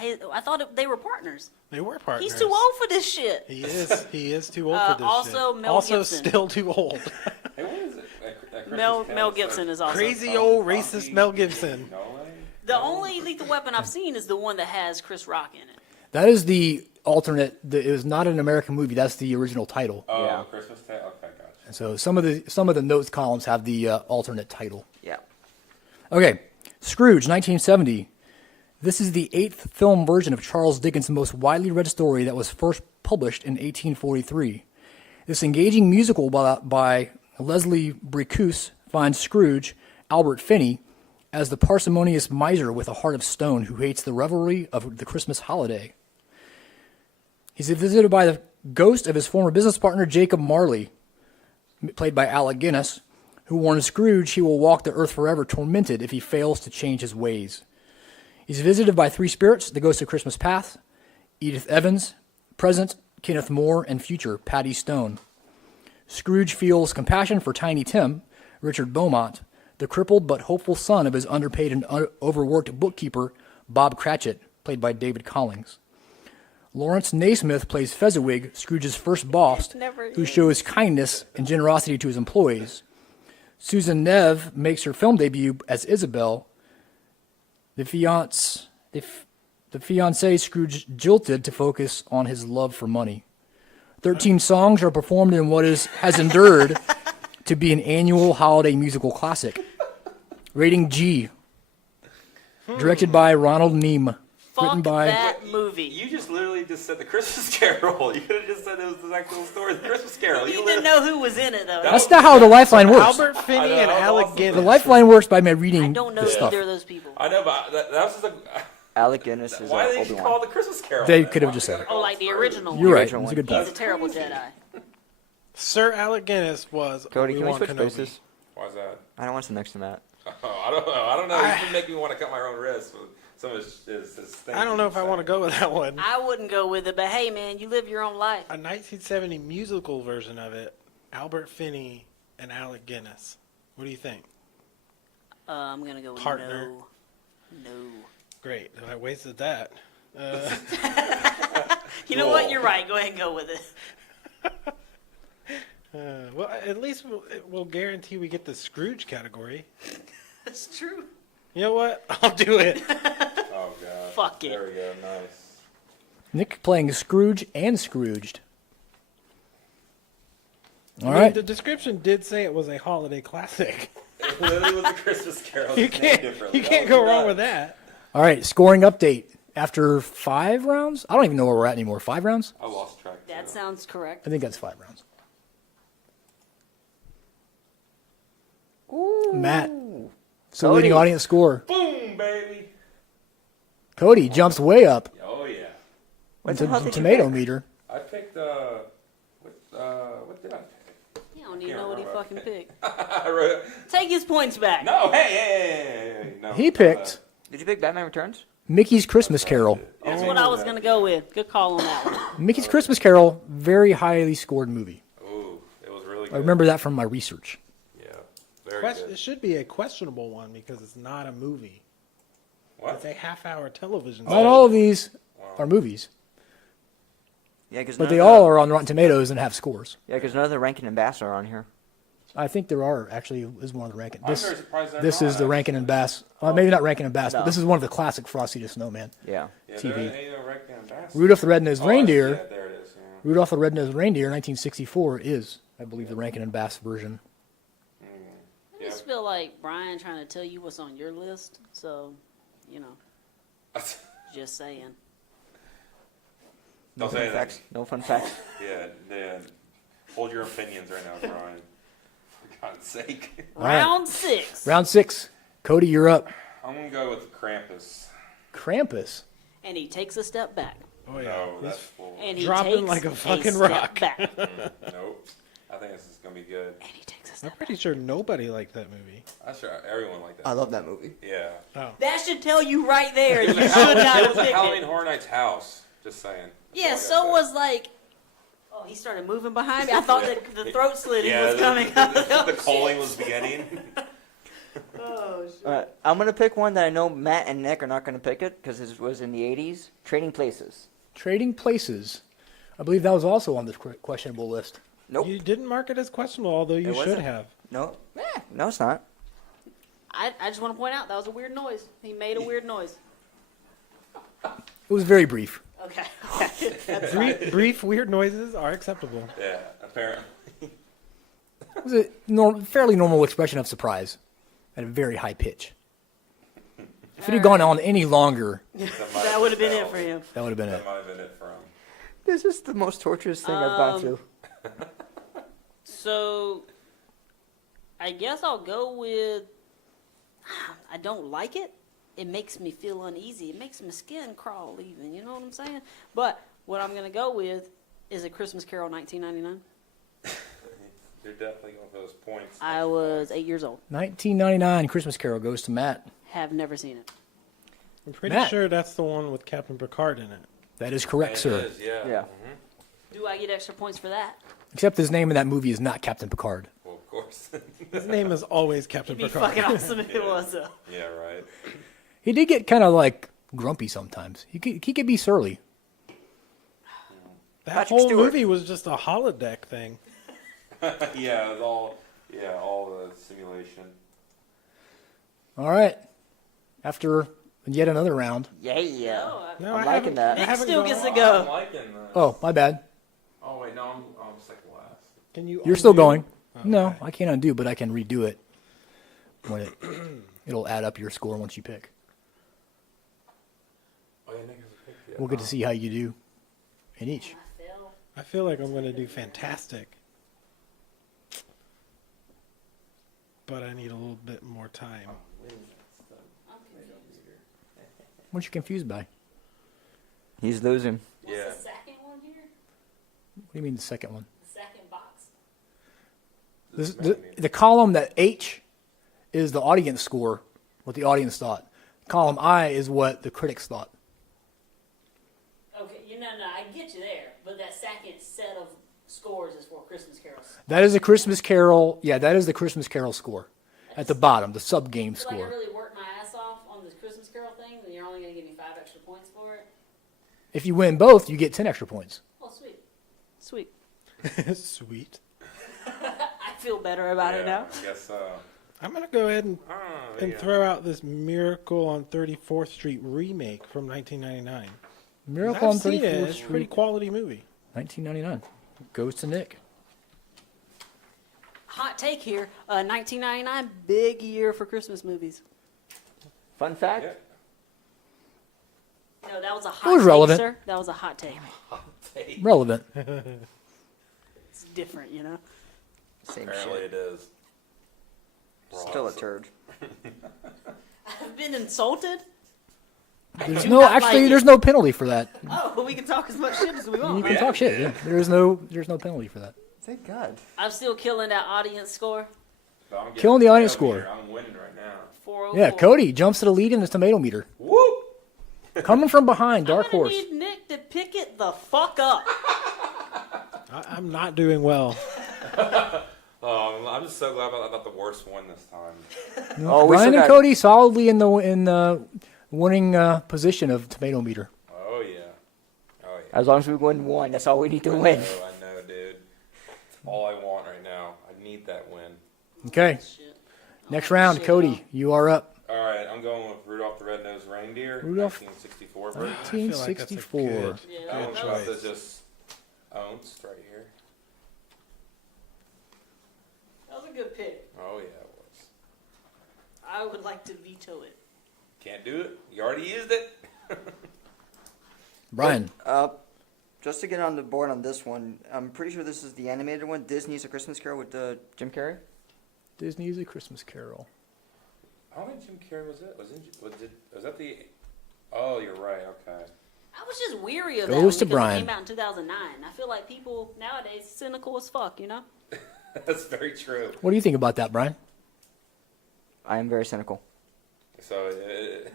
I thought they were partners. They were partners. He's too old for this shit. He is. He is too old for this also shit. Mel also Gibson. still too old. Hey, what is it? At Christmas Mel Carol, Gibson so- is also Crazy old racist Mel Gibson. No way. The only Lethal Weapon I've seen is the one that has Chris Rock in it. That is the alternate. It is not an American movie. That's the original title. Oh, Yeah. Christmas Tale. Okay, gotcha. And so some of the notes columns have the alternate title. Yeah. Okay, Scrooge, 1970. This is the 8th film version of Charles Dickens' most widely read story that was first published in 1843. This engaging musical by Leslie Bricusse finds Scrooge, Albert Finney, as the parsimonious miser with a heart of stone who hates the revelry of the Christmas holiday. He's visited by the ghost of his former business partner, Jacob Marley, played by Alec Guinness, who warns Scrooge he will walk the earth forever tormented if he fails to change his ways. He's visited by 3 spirits, the ghost of Christmas past, Edith Evans, present, Kenneth Moore, and future, Patty Stone. Scrooge feels compassion for Tiny Tim, Richard Beaumont, the crippled but hopeful son of his underpaid and overworked bookkeeper, Bob Cratchit, played by David Collings. Lawrence Naismith plays Fezziwig, Scrooge's first boss, who shows kindness and generosity to his employees. Susan Neve makes her film debut as Isabel, the fiancé Scrooge jilted to focus on his love for money. 13 songs are performed in what has endured to be an annual holiday musical classic. Rating G. Directed by Ronald Neame. Fuck by that movie. You just literally just said the Christmas Carol. You could have just said it was the actual story of the Christmas Carol. You literally- didn't know who was in it though. That That's not how the Lifeline works. Albert I Finney know, and that was Alec awesome. Guinness. The Lifeline works by me reading I don't know the stuff. either of those people. I know, but that was just a. Alec Guinness is Why did they Obi-Wan. call it the Christmas Carol? They then? could have Why just we said gotta it. call Oh, like the first? original You're one. right. original That's a one. good He's point. a terrible Jedi. Sir Alec Guinness was Cody, can we Obi-Wan switch Kenobi. places? Why's that? I don't want to sit next to Matt. Oh, I don't know. I don't know. You can make me want to cut my own wrist. With some of his things. I don't know if I want to go with that one. I wouldn't go with it, but hey, man, you live your own life. A 1970 musical version of it, Albert Finney and Alec Guinness. What do you think? I'm gonna go with Partner. no. Great. I wasted that. You know what? You're right. Go ahead and go with it. Well, at least we'll guarantee we get the Scrooge category. That's true. You know what? I'll do it. Oh god. Fuck it. There we go. Nice. Nick playing Scrooge and Scrooged. All I mean, right. the description did say it was a holiday classic. It literally was a Christmas Carol. You just named can't, differently. you That can't was go wrong nuts. with that. All right. Scoring update after 5 rounds. I don't even know where we're at anymore. 5 rounds? I lost track. That too. sounds correct. I think that's 5 rounds. Matt. So Cody. leading audience score. Boom, baby. Cody jumps way up Oh yeah. What into the hell the did you tomato pick? meter. I picked what did I pick? You don't even Can't know what he remember. fucking picked. I wrote, Take his points back. no, hey, no. He picked Did you pick Batman Returns? Mickey's Christmas Carol. That's what I was gonna go with. Good call on that one. Mickey's Christmas Carol, very highly scored movie. Ooh, it was really good. I remember that from my research. Yeah, very It good. should be a questionable one because it's not a movie. What? It's a half-hour television. Not all of these are movies, Yeah, because but they all are on Rotten Tomatoes and have scores. Yeah, because none of the Rankin and Bass are on here. I think there are actually is one of the Rankin. I'm This very surprised they're this not, is the Rankin and Bass. Maybe not Rankin and Bass, but No. this is one of the classic Frosty the Snowman. Yeah. Yeah, TV. there ain't no Rankin and Bass. Rudolph the Red-Nosed Oh, I see Reindeer. it. There it is. Yeah. Rudolph the Red-Nosed Reindeer, 1964, is I believe the Rankin and Bass version. I just feel like Brian trying to tell you what's on your list. So, you know, just saying. No Don't fun say anything. facts. No fun facts. Yeah. Hold your opinions right now, Brian. For God's sake. right. Round 6. Round 6. Cody, you're up. I'm gonna go with Krampus. Krampus. And he takes a step back. Oh yeah. No, He's that's full. And he Dropping takes like a fucking step rock. Back. Nope. I think this is gonna be good. And he takes a I'm step pretty sure nobody liked that movie. I'm sure everyone liked that. I love that movie. Yeah. That should tell you right there. You It was should not have it was at picked Halloween it. Horror Nights house. Just saying. That's Yeah, all I so gotta say. was like. Oh, he started moving behind me. I thought that the throat slitting Yeah, was coming up. the calling was beginning. Oh, shit. All right, I'm gonna pick one that I know Matt and Nick are not gonna pick it because it was in the '80s. Trading Places. Trading Places. I believe that was also on the questionable list. Nope. You didn't mark it as questionable, although you It should wasn't. have. No. No, it's not. I just want to point out that was a weird noise. He made a weird noise. It was very brief. Okay. Okay. That's Brief weird noises are acceptable. Yeah, apparently. It was a fairly normal expression of surprise at a very high pitch. If it had gone on any longer, that would have been it for him. that would have been it. That might have been it for him. This is the most torturous thing I've gone through. So, I guess I'll go with. I don't like it. It makes me feel uneasy. It makes my skin crawl, even. You know what I'm saying? But what I'm gonna go with is A Christmas Carol, 1999. You're definitely going for those points. I was 8 years old. 1999 Christmas Carol goes to Matt. Have never seen it. I'm pretty Matt. sure that's the one with Captain Picard in it. That is correct, It sir. is, yeah. Yeah. Do I get extra points for that? Except his name in that movie is not Captain Picard. Well, of course. His name is always Captain It'd be Picard. fucking awesome if it was, though. yeah, right. He did get kind of like grumpy sometimes. He could be surly. That Patrick whole Stewart. movie was just a holodeck thing. Yeah, it was all the simulation. All right. After yet another round. Yeah. No, I'm I liking haven't- that. I Nick haven't still gone- gets to I'm go. liking this. Oh, my bad. Oh, wait, no, I'm second last. Can you? You're still undo? going. Oh, No, okay. I can't undo, but I can redo it. When it'll add up your score once you pick. Oh, yeah, Nick we'll get to see how you do in each. I fell. I feel like I'm going to do fantastic. But I need a little bit more time. I'm confused. What you confused by? He's losing. What's Yeah. the second one here? What do you mean the second one? The second box. This, the column that H is the audience score, what the audience thought. Column I is what the critics thought. Okay, no, I get you there. But that second set of scores is for Christmas carols. That is a Christmas Carol. Yeah, that is the Christmas Carol score at the bottom, the sub game I feel like I score. really worked my ass off on this Christmas carol thing, and you're only going to give me 5 extra points for it. If you win both, you get 10 extra points. Oh, sweet. Sweet. Sweet. I feel better about it now. I guess so. I'm going to go ahead and Yeah. throw out this Miracle on 34th Street remake from 1999. Miracle on I've seen it. 34th It's a pretty Street, quality movie. 1999. Goes to Nick. Hot take here. 1999, big year for Christmas movies. Fun fact. Yeah. No, that was a hot was take, relevant. sir. That was a hot take. Relevant. It's different, you know? Same Apparently shit. it is. Still a turd. I've been insulted. There's do no not actually. like there's it. no penalty for that. Oh, but we can talk as much shit as we You want. can talk shit. Yeah. There's no penalty for that. Thank God. I'm still killing that audience score. But I'm getting Killing the audience tomato score. meter. I'm winning right now. 404. Yeah, Cody jumps to the lead in the tomato meter. Whoop! Coming from behind, dark I'm gonna horse. need Nick to pick it the fuck up. I'm not doing well. Oh, I'm just so glad about not the worst one this time. Oh, we Brian still and got- Cody solidly in the winning position of tomato meter. Oh yeah. Oh yeah. As long as we win one, that's all we need to win. I know, dude. It's all I want right now. I need that win. Okay, Shit. next Oh, round, shit. Cody, you are up. All right, I'm going with Rudolph the Red-Nosed Reindeer, Rudolph- 1964 version. I feel like that's a 1964. good- Yeah, That that one's was- about to just ounce right here. That was a good pick. Oh yeah, it was. I would like to veto it. Can't do it. You already used it. Brian, Just to get on the board on this one, I'm pretty sure this is the animated one. Disney's A Christmas Carol with Jim Carrey. Disney's A Christmas Carol. I don't think Jim Carrey was it. Was that the? Oh, you're right. Okay. I was just weary of Goes that one to because Brian. it came out in 2009. I feel like people nowadays cynical as fuck, you know? That's very true. What do you think about that, Brian? I am very cynical. So.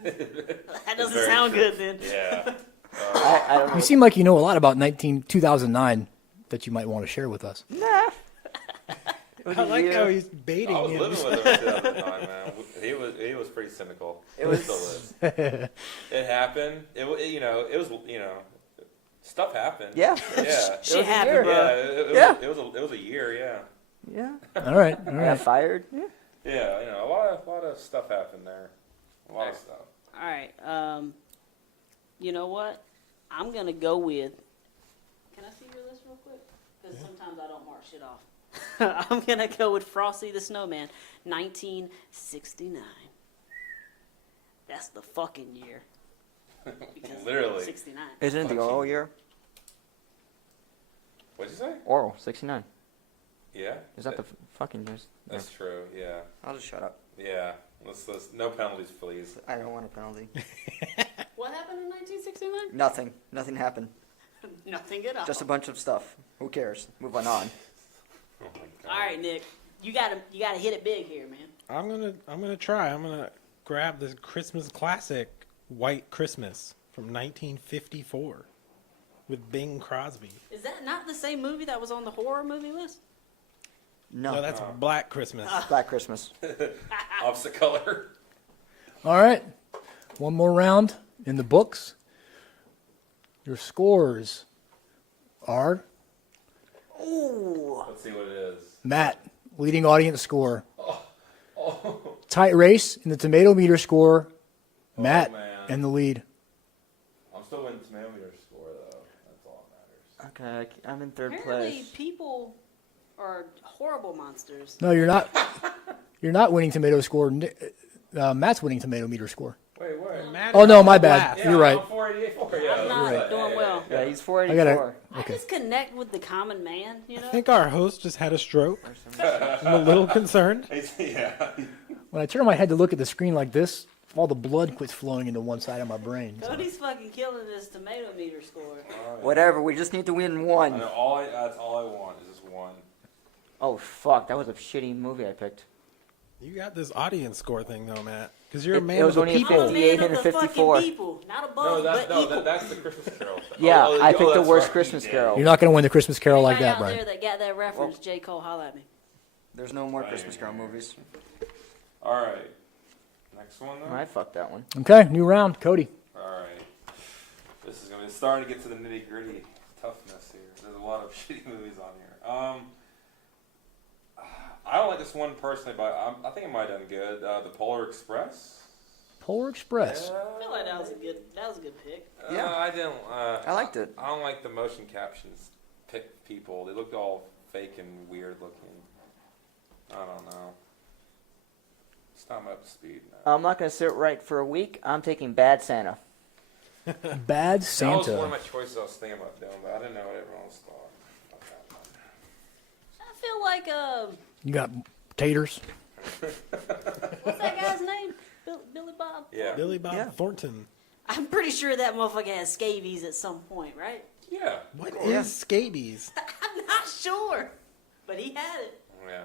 That doesn't very sound true. good then. Yeah. I don't know. You seem like you know a lot about 2009 that you might want to share with us. Nah. It was I a like year. how he's baiting I was him. living with him in 2009, man. He was pretty cynical. It was- Still is. It happened. It stuff happened. Yeah. Yeah. Shit a happened, year. bro. Yeah. Yeah. It was a year. Yeah. Yeah. All right, all I got right. fired. Yeah. Yeah. A lot of stuff happened there. A lot of stuff. All right. You know what? I'm going to go with. Can I see your list real quick? Because sometimes I don't mark shit off. I'm going to go with Frosty the Snowman, 1969. That's the fucking year. Because Literally. 69. Isn't it the oral year? What'd you say? Oral, 69. Yeah. Is that the fucking years? That's true. Yeah. I'll just shut up. Yeah. Let's no penalties, please. I don't want a penalty. What happened in 1969? Nothing. Nothing happened. Nothing at all. Just a bunch of stuff. Who cares? Move on. Oh my god. All right, Nick. You gotta hit it big here, man. I'm gonna try. I'm gonna grab this Christmas classic, White Christmas from 1954, with Bing Crosby. Is that not the same movie that was on the horror movie list? No. No, that's Black Christmas. Black Christmas. Opposite color. All right. One more round in the books. Your scores are Ooh. Let's see what it is. Matt, leading audience score. Tight race in the tomato meter score. Matt man. in the lead. I'm still winning tomato meter score though. That's all that matters. Okay, I'm in third Apparently, place. people are horrible monsters. No, you're not. You're not winning tomato score. Matt's winning tomato meter score. Wait. Matt Oh is no, my last. bad. You're right. I'm 484. Yeah. I I'm not doing well. Yeah, he's I 484. I just connect with the common man, you know? I think our host just had a stroke. I'm a little concerned. Yeah. When I turn my head to look at the screen like this, all the blood quits flowing into one side of my brain. So. Cody's fucking killing this tomato meter score. Whatever, we just need to win I one. know that's all I want is just one. Oh, fuck, that was a shitty movie I picked. You got this audience score thing though, Matt, because you're a It man was of the only a people. I'm a man of the 5854. fucking people, not above, but equal. That's the Christmas Carol. Yeah, I picked the that's worst right, Christmas you did. Carol. You're not going to win the Christmas Carol like Anybody that, out Brian. there that got that reference, J. Cole, holla at me. There's no more Christmas Carol movies. All right. Next one, though? I fucked that one. Okay, new round. Cody. All right. This is going to be starting to get to the nitty gritty toughness here. There's a lot of shitty movies on here. I don't like this one personally, but I think it might have done good. The Polar Express. Polar Express. I feel like that was a good pick. Yeah. I didn't. I liked it. I don't like the motion captions. Pick people. They looked all fake and weird looking. I don't know. It's not up to speed now. I'm not going to sit right for a week. I'm taking Bad Santa. Bad That was one of Santa. my choices I was thinking about doing, but I didn't know what everyone else thought about that one. I feel like, You got taters. what's that guy's name? Billy Bob? Yeah. Billy Bob Yeah. Thornton. I'm pretty sure that motherfucker has scabies at some point, right? Yeah. What Yeah. is scabies? I'm not sure, but he had it. Yeah.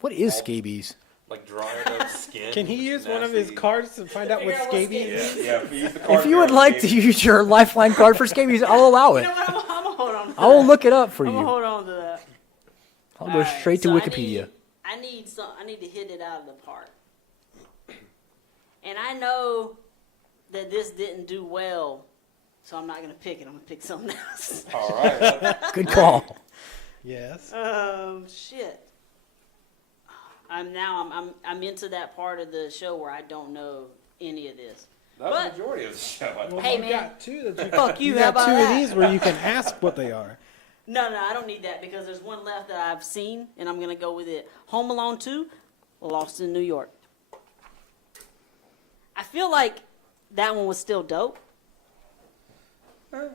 What is scabies? Like drying up skin. Can he use one of his Nasty. cards to find out what Figure out what scabies scabies is? Yeah. If you, use the card If you would for like to scabies- use your lifeline card for scabies, I'll allow You it. know what? I'm gonna hold on to I will that. look it up for I'm gonna you. hold on to that. I'll go Alright, straight to so Wikipedia. I need to hit it out of the park. And I know that this didn't do well, so I'm not gonna pick it. I'm gonna pick something else. All right. Good call. Yes. Shit. I'm into that part of the show where I don't know any of this. That's But- the majority of the show. Well, Hey, you man. got two that you Fuck you, you how got about two that? of these where you can ask what they are. No, I don't need that because there's one left that I've seen, and I'm gonna go with it. Home Alone 2, Lost in New York. I feel like that one was still dope. Yeah.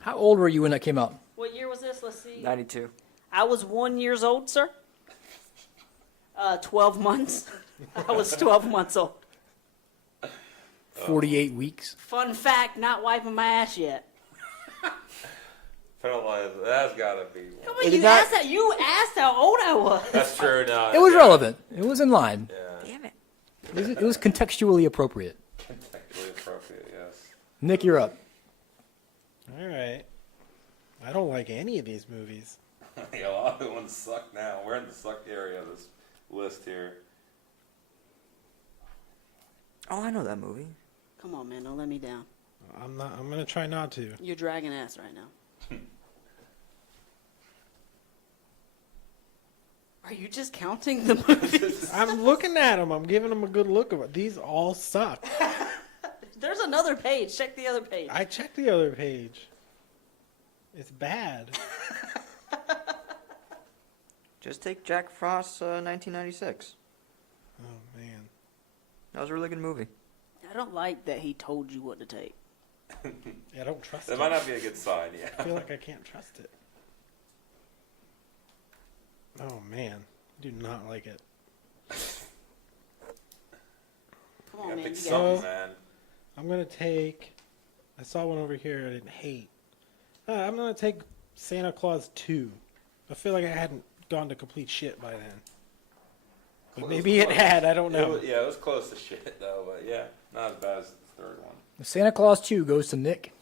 How old were you when that came out? What year was this? Let's see. 92. I was 1 year old, sir. 12 months. I was 12 months old. 48 weeks. Fun fact, not wiping my ass yet. Penalize. That's gotta be Come one. on, It is not- you asked how old I was. That's true. No. It was yeah. relevant. It was in line. Yeah. Damn it. It was contextually appropriate. Contextually appropriate. Yes. Nick, you're up. All right. I don't like any of these movies. Yeah, a lot of the ones suck now. We're in the suck area of this list here. Oh, I know that movie. Come on, man, don't let me down. I'm not. I'm gonna try not to. You're dragging ass right now. Are you just counting the movies? I'm looking at them. I'm giving them a good look of it. These all suck. There's another page. Check the other page. I checked the other page. It's bad. Just take Jack Frost's 1996. Oh man. That was a really good movie. I don't like that he told you what to take. Yeah, I don't trust That it. might not be a good sign. I Yeah. feel like I can't trust it. Oh man, I do not like it. Come You on, gotta man. pick You something, got man. I'm gonna take. I saw one over here I didn't hate. I'm gonna take Santa Claus 2. I feel like I hadn't gone to complete shit by then. But Close, maybe it close. had. I don't know. It was close to shit though, but yeah, not as bad as the third one. Santa Claus 2 goes to Nick.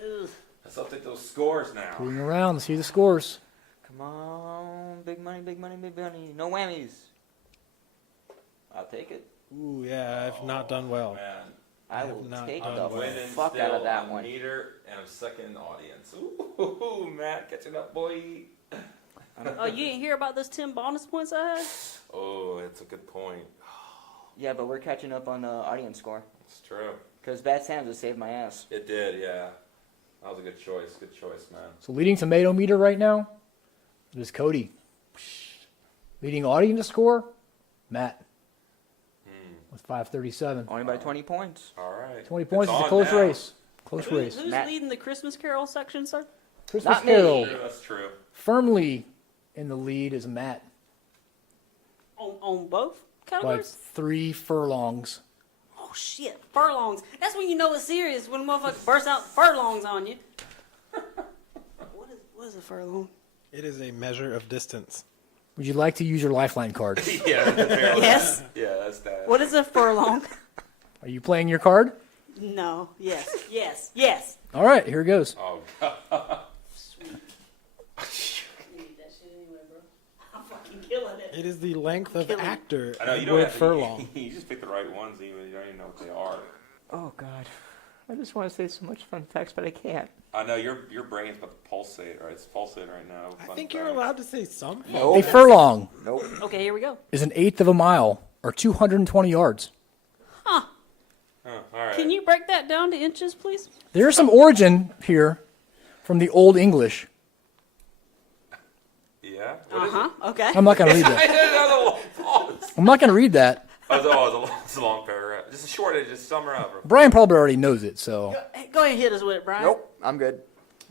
Ugh. Let's update those scores now. Moving around, let's see the scores. Come on, big money, big money, big money. No whammies. I'll take it. Ooh, yeah, I've not done well. Man, I have will not take done the well. winning fuck still out of that on one. meter, and I'm second in the audience. Ooh, Matt, catching up, boy. Oh, you didn't hear about this 10 bonus points I had? Oh, it's a good point. Yeah, but we're catching up on the audience score. It's true. Because Bad Santa just saved my ass. It did, yeah. That was a good choice. Good choice, man. So leading tomato meter right now is Cody. Leading audience score, Matt. With 537. Only by 20 points. All right. 20 points It's is a on close now. race. Close race. Who's Matt. leading the Christmas Carol section, sir? Christmas Not me. Carol. True, that's true. Firmly in the lead is Matt On both by categories? 3 furlongs. Oh shit, furlongs. That's when you know it's serious, when a motherfucker bursts out furlongs on you. What is a furlong? It is a measure of distance. Would you like to use your lifeline card? Yeah, that's fair. Yes. Yeah, that's that. What is a furlong? Are you playing your card? No. Yes. Yes. Yes. All right, here it goes. Oh, God. Sweet. You need that shit anyway, bro. I'm fucking killing it. It is the length of Killing. actor I know, you in don't word have to, furlong. You just pick the right ones, even. You don't even know what they are. Oh God, I just want to say so much fun facts, but I can't. I know, your brain's about to pulsate, right? It's pulsating right now. I Fun think you're facts. allowed to say something. A Nope. furlong Nope. Okay, here we go. is an eighth of a mile, or 220 yards. Huh, all right. Can you break that down to inches, please? There's some origin here from the Old English. Yeah? Uh huh. Okay. I'm not going to read I that. didn't know the long I'm not going to read that. it's a long paragraph. Just a short, just sum her up. Brian probably already knows it, so Hey, go ahead and hit us with it, Brian. Nope. I'm good.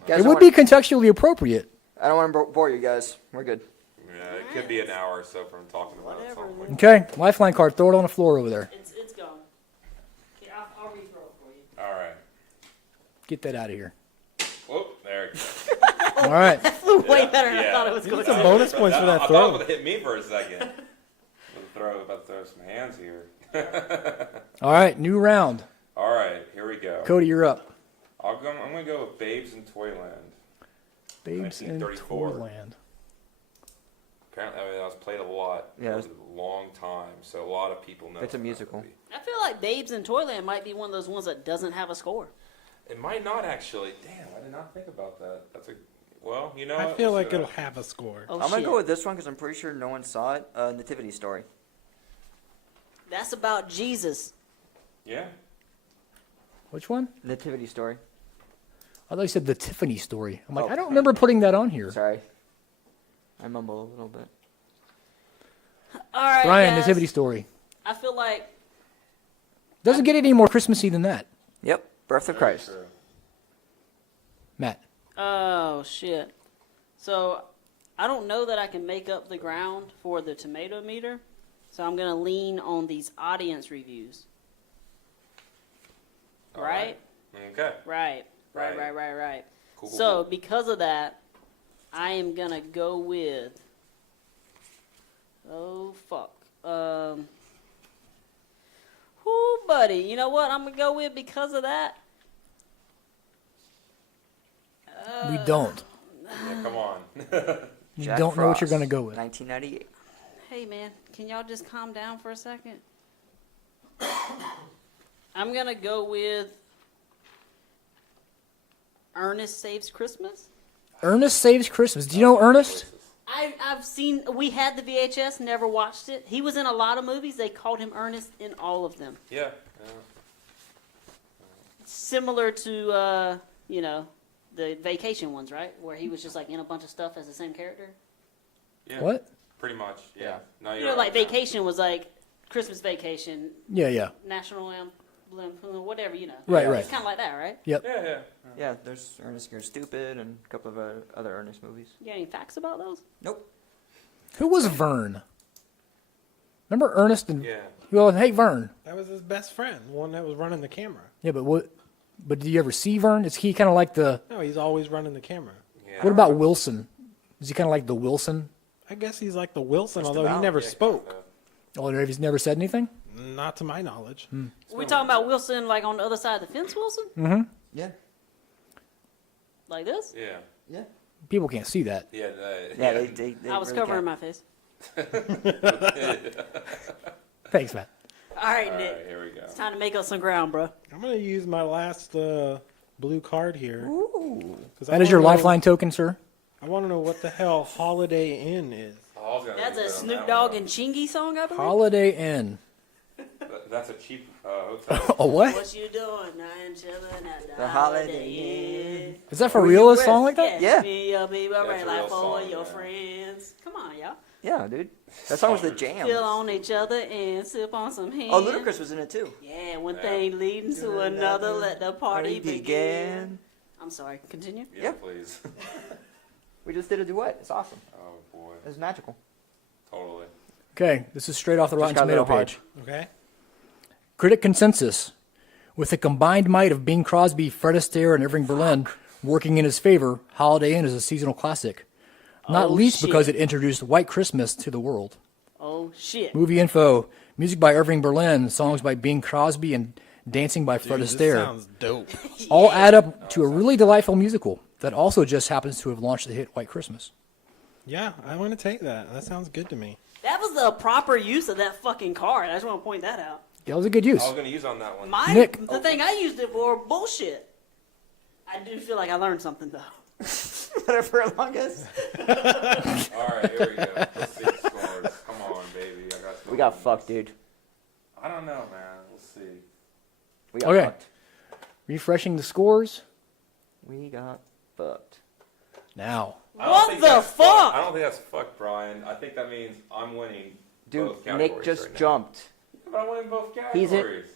Guys, it would be contextually appropriate. I don't want to bore you guys. We're good. Yeah, it could be an hour or so from talking about Whatever, something. man. Okay, lifeline card. Throw it on the floor over there. It's gone. Okay, I'll re-throw it for you. All right. Get that out of here. Whoop, there it goes. All right. Flew way better than I Yeah. thought it was You going get some to. bonus points for that I thought it was throw. going to hit me for a second. About to throw some hands here. All right, new round. All right, here we go. Cody, you're up. I'm going to go with Babes in Toyland. Babes in 1934. Toyland. Apparently, I was played a lot. Yeah. It was a long time, so a lot of people know. It's a that musical. movie. I feel like Babes in Toyland might be one of those ones that doesn't have a score. It might not actually. Damn, I did not think about that. That's a well, you know. I what? feel We'll like sit it'll out. have a score. Oh, I'm gonna shit. go with this one because I'm pretty sure no one saw it. Nativity Story. That's about Jesus. Yeah. Which one? Nativity Story. I thought you said the Tiffany story. I'm like, Oh. I don't remember putting that on here. Sorry. I mumble a little bit. All right, Brian, guys. Nativity story. I feel like Doesn't get any more Christmassy than that. Yep. Birth of Christ. True. Matt. oh shit. So I don't know that I can make up the ground for the tomato meter. So I'm gonna lean on these audience reviews. All Right? Okay. Right. Right. Cool. So because of that, I am gonna go with. Oh fuck. Whoo, buddy. You know what? I'm gonna go with because of that. We don't. Yeah, come on. You Jack don't know what you're Frost, going to go with. 1998. Hey man, can y'all just calm down for a second? I'm gonna go with Ernest Saves Christmas. Ernest Saves Christmas. Do you know Ernest? I've seen. We had the VHS, never watched it. He was in a lot of movies. They called him Ernest in all of them. Yeah. Similar to the Vacation ones, right? Where he was just like in a bunch of stuff as the same character. Yeah. What? Pretty much. Yeah. Yeah. No, You you're know, like right. Vacation was like Christmas Vacation, Yeah, yeah. National Lampoon, whatever, you know. Right, It's right. kind of like that, right? Yep. Yeah, yeah. Yeah, there's Ernest You're Stupid and a couple of other Ernest movies. You got any facts about those? Nope. Who was Vern? Remember Ernest and Yeah. well, hey Vern. That was his best friend, the one that was running the camera. Yeah, but what? But did you ever see Vern? Is he kind of like the? No, he's always running the camera. Yeah. What about Wilson? Is he kind of like the Wilson? I guess he's like the Wilson, Just although he about. never Yeah, spoke. kinda. Oh, he's never said anything. Not to my knowledge. We talking about Wilson like on the other side of the fence, Wilson? Yeah. Like this? Yeah. Yeah. People can't see that. Yeah. Yeah, they I was really covering can't. my face. Thanks, Matt. All right, All Nick. right, here we go. It's time to make up some ground, bro. I'm gonna use my last blue card here. Ooh. 'Cause I That is your wanna know- lifeline token, sir. I want to know what the hell Holiday Inn is. Oh, I was gonna That's a use that on Snoop that Dogg one. and Chingy song, I believe. Holiday Inn. That's a cheap hotel. Oh, what? What you doing? I am chilling at The Holiday Inn. Is that for Who real? A you song with? like that? Yeah. Me, your baby, That's right a like real for song, your yeah. friends. Come on, y'all. Yeah, dude. That song was the jam. Feel on each other and sip on some hand. Oh, Ludacris was in it too. Yeah, one thing leading to another, let the party begin. began. I'm sorry, continue. Yeah, Yep. please. We just did a duet. It's awesome. Oh boy, It was magical. totally. Okay, this is straight off the Rotten got a Tomato little hard. page. Okay. Critic consensus. With the combined might of Bing Crosby, Fred Astaire, and Irving Berlin working in his favor, Holiday Inn is a seasonal classic. Not Oh, least shit. because it introduced White Christmas to the world. Oh shit. Movie info. Music by Irving Berlin, songs by Bing Crosby, and dancing by Fred Dude, this Astaire. sounds dope. All add up to a really delightful musical that also just happens to have launched the hit White Christmas. Yeah, I want to take that. That sounds good to me. That was the proper use of that fucking card. I just want to point that out. That was a good use. I was gonna use on that one. Nick. The thing I used it for, bullshit. I do feel like I learned something though. Whatever, longest. All right, here we go. Let's see the scores. Come on, baby. I got. We got fucked, dude. I don't know, man. We'll see. We got Okay. fucked. Refreshing the scores. We got fucked. Now. I don't What think the that's fuck? I don't think that's fuck, Brian. I think that means I'm winning Dude, both categories Nick just right now. jumped. But I'm winning both He's in- categories.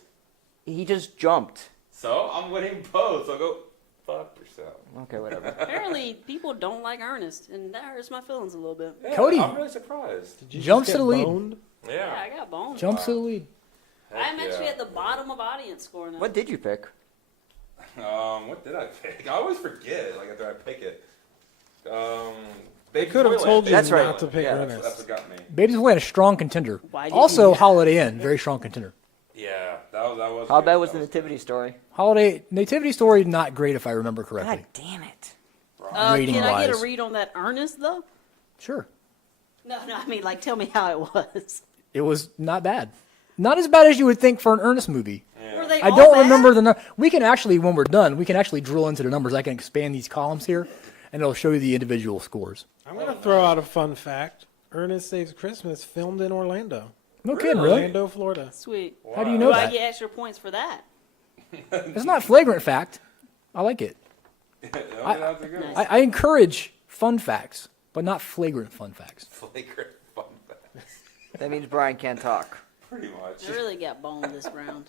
He just jumped. So I'm winning both. So go fuck yourself. Okay, whatever. Apparently, people don't like Ernest, and that hurts my feelings a little bit. Yeah, Cody. I'm really surprised. Did you Jumps just to get the lead. boned? Yeah, Yeah. I got bones. Jumps to the lead. I'm Heck actually yeah. at the bottom of audience score now. What did you pick? What did I pick? I always forget. Like after I pick it. They could have told you That's not right. to pick Yeah, That's Ernest. what got me. Baby's Boy, a strong contender. Why did Also, you- Holiday Inn, very strong contender. Yeah, that was. How good. bad was That the nativity story? Holiday Nativity Story, not great if I remember correctly. God damn it. Can I get a rating-wise. read on that Ernest though? Sure. No, I mean, like, tell me how it was. It was not bad. Not as bad as you would think for an Ernest movie. Were they I all don't bad? remember the we can actually, when we're done, we can actually drill into the numbers. I can expand these columns here, and it'll show you the individual scores. I'm going to throw out a fun fact. Ernest Saves Christmas filmed in Orlando. No kidding, really? Orlando, Florida. Sweet. How do you Do know I that? get extra points for that? It's not flagrant fact. I like it. That's a good one. I encourage fun facts, but not flagrant fun facts. Flagrant fun fact. That means Brian can't talk. Pretty much. I really got boned this round.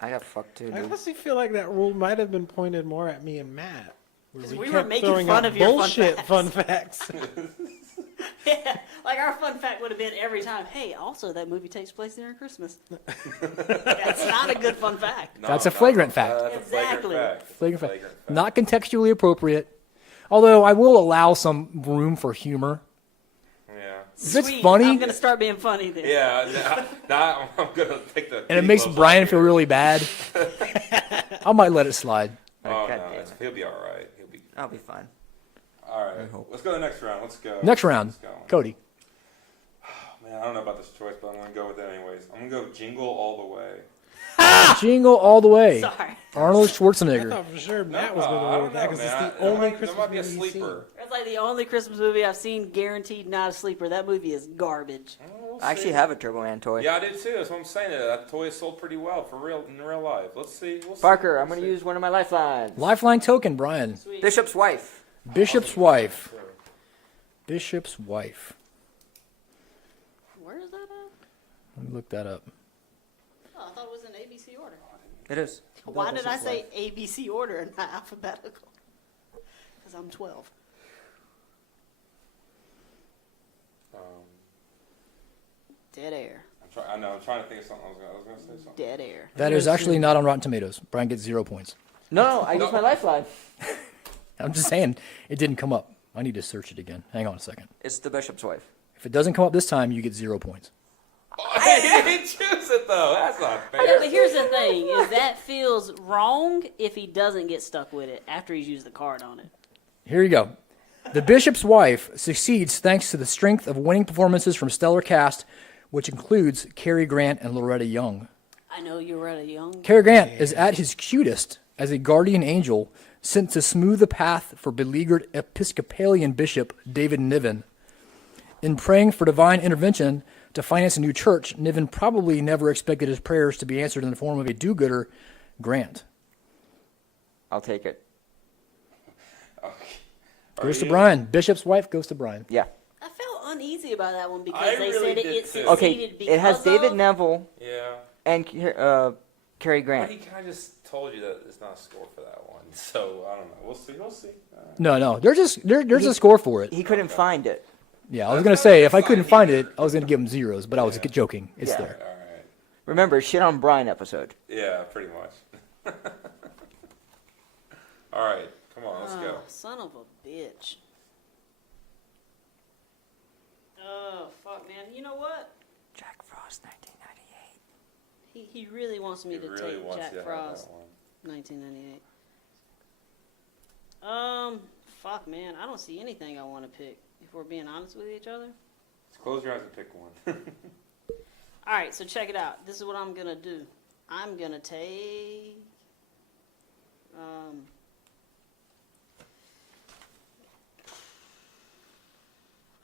I got fucked too, I dude. honestly feel like that rule might have been pointed more at me and Matt. Where 'Cause we were kept making throwing fun out of your fun bullshit facts. fun facts. Yeah, like our fun fact would have been every time, hey, also that movie takes place during Christmas. That's not a good fun fact. No, That's a no, flagrant fact. That's a Exactly. flagrant fact. Flagrant fact. Flagrant fact. Not contextually appropriate. Although I will allow some room for humor. Yeah. If it's Sweet, funny I'm going to start being funny then. Yeah. Now I'm gonna take the. and it makes P-Lo Brian side feel here. really bad, I might let it slide. Oh God no, damn it's- it. he'll be all right. He'll be I'll be fine. all right. Let's go to the next round. Let's go. Next round, Let's go. Cody. Man, I don't know about this choice, but I'm gonna go with it anyways. I'm gonna go Jingle All the Way. Jingle all the way. Sorry. Arnold I Schwarzenegger. thought for sure Matt was I going to don't go with that know, because it's man. the There only might- Christmas There might be a movie he's seen. sleeper. That's like the only Christmas movie I've seen guaranteed not a sleeper. That movie is garbage. We'll I actually see. have a Turbo Man toy. Yeah, I did too. That's what I'm saying. That toy is sold pretty well for real in real life. Let's see. We'll see. Parker, I'm We'll going to see. use one of my lifelines. Lifeline token, Brian. Sweet. Bishop's wife. Bishop's wife. Bishop's wife. Where is that at? Let me look that up. Oh, I thought it was in ABC order. It is. Why did I say ABC order and not alphabetical? Because I'm 12. Dead air. I know. I'm trying to think of something. I was gonna say something. Dead air. That is actually not on Rotten Tomatoes. Brian gets 0 points. No, I used my lifeline. I'm just saying it didn't come up. I need to search it again. Hang on a second. It's the bishop's wife. If it doesn't come up this time, you get 0 points. He didn't choose it though. That's not Okay, fair. but here's the thing: is that feels wrong if he doesn't get stuck with it after he's used the card on it. Here you go. The Bishop's Wife succeeds thanks to the strength of winning performances from stellar cast, which includes Cary Grant and Loretta Young. I know you're really young. Cary Grant is at his cutest as a guardian angel sent to smooth the path for beleaguered Episcopalian Bishop David Niven. In praying for divine intervention to finance a new church, Niven probably never expected his prayers to be answered in the form of a do-gooder, Grant. I'll take it. Okay. Goes to you- Brian. Bishop's Wife goes to Brian. Yeah. I felt uneasy about that one because I they really said did it too. succeeded Okay, because it has David of... Neville Yeah. and Cary But Grant. he kind of just told you that it's not a score for that one. So, I don't know. We'll see. We'll see. No. There's a score for it. He couldn't find it. Yeah, I was gonna say if I couldn't find it, I was gonna give him zeros, but I was joking. It's Yeah. there. All right. Remember, shit on Brian episode. Yeah, pretty much. All right. Come on, let's go. Son of a bitch. Oh, fuck, man. You know what? Jack Frost, 1998. He really wants me He to really take wants Jack you to have Frost, that one. 1998. Fuck, man. I don't see anything I want to pick, if we're being honest with each other. Just close your eyes and pick one. All right, so check it out. This is what I'm going to do. I'm going to take...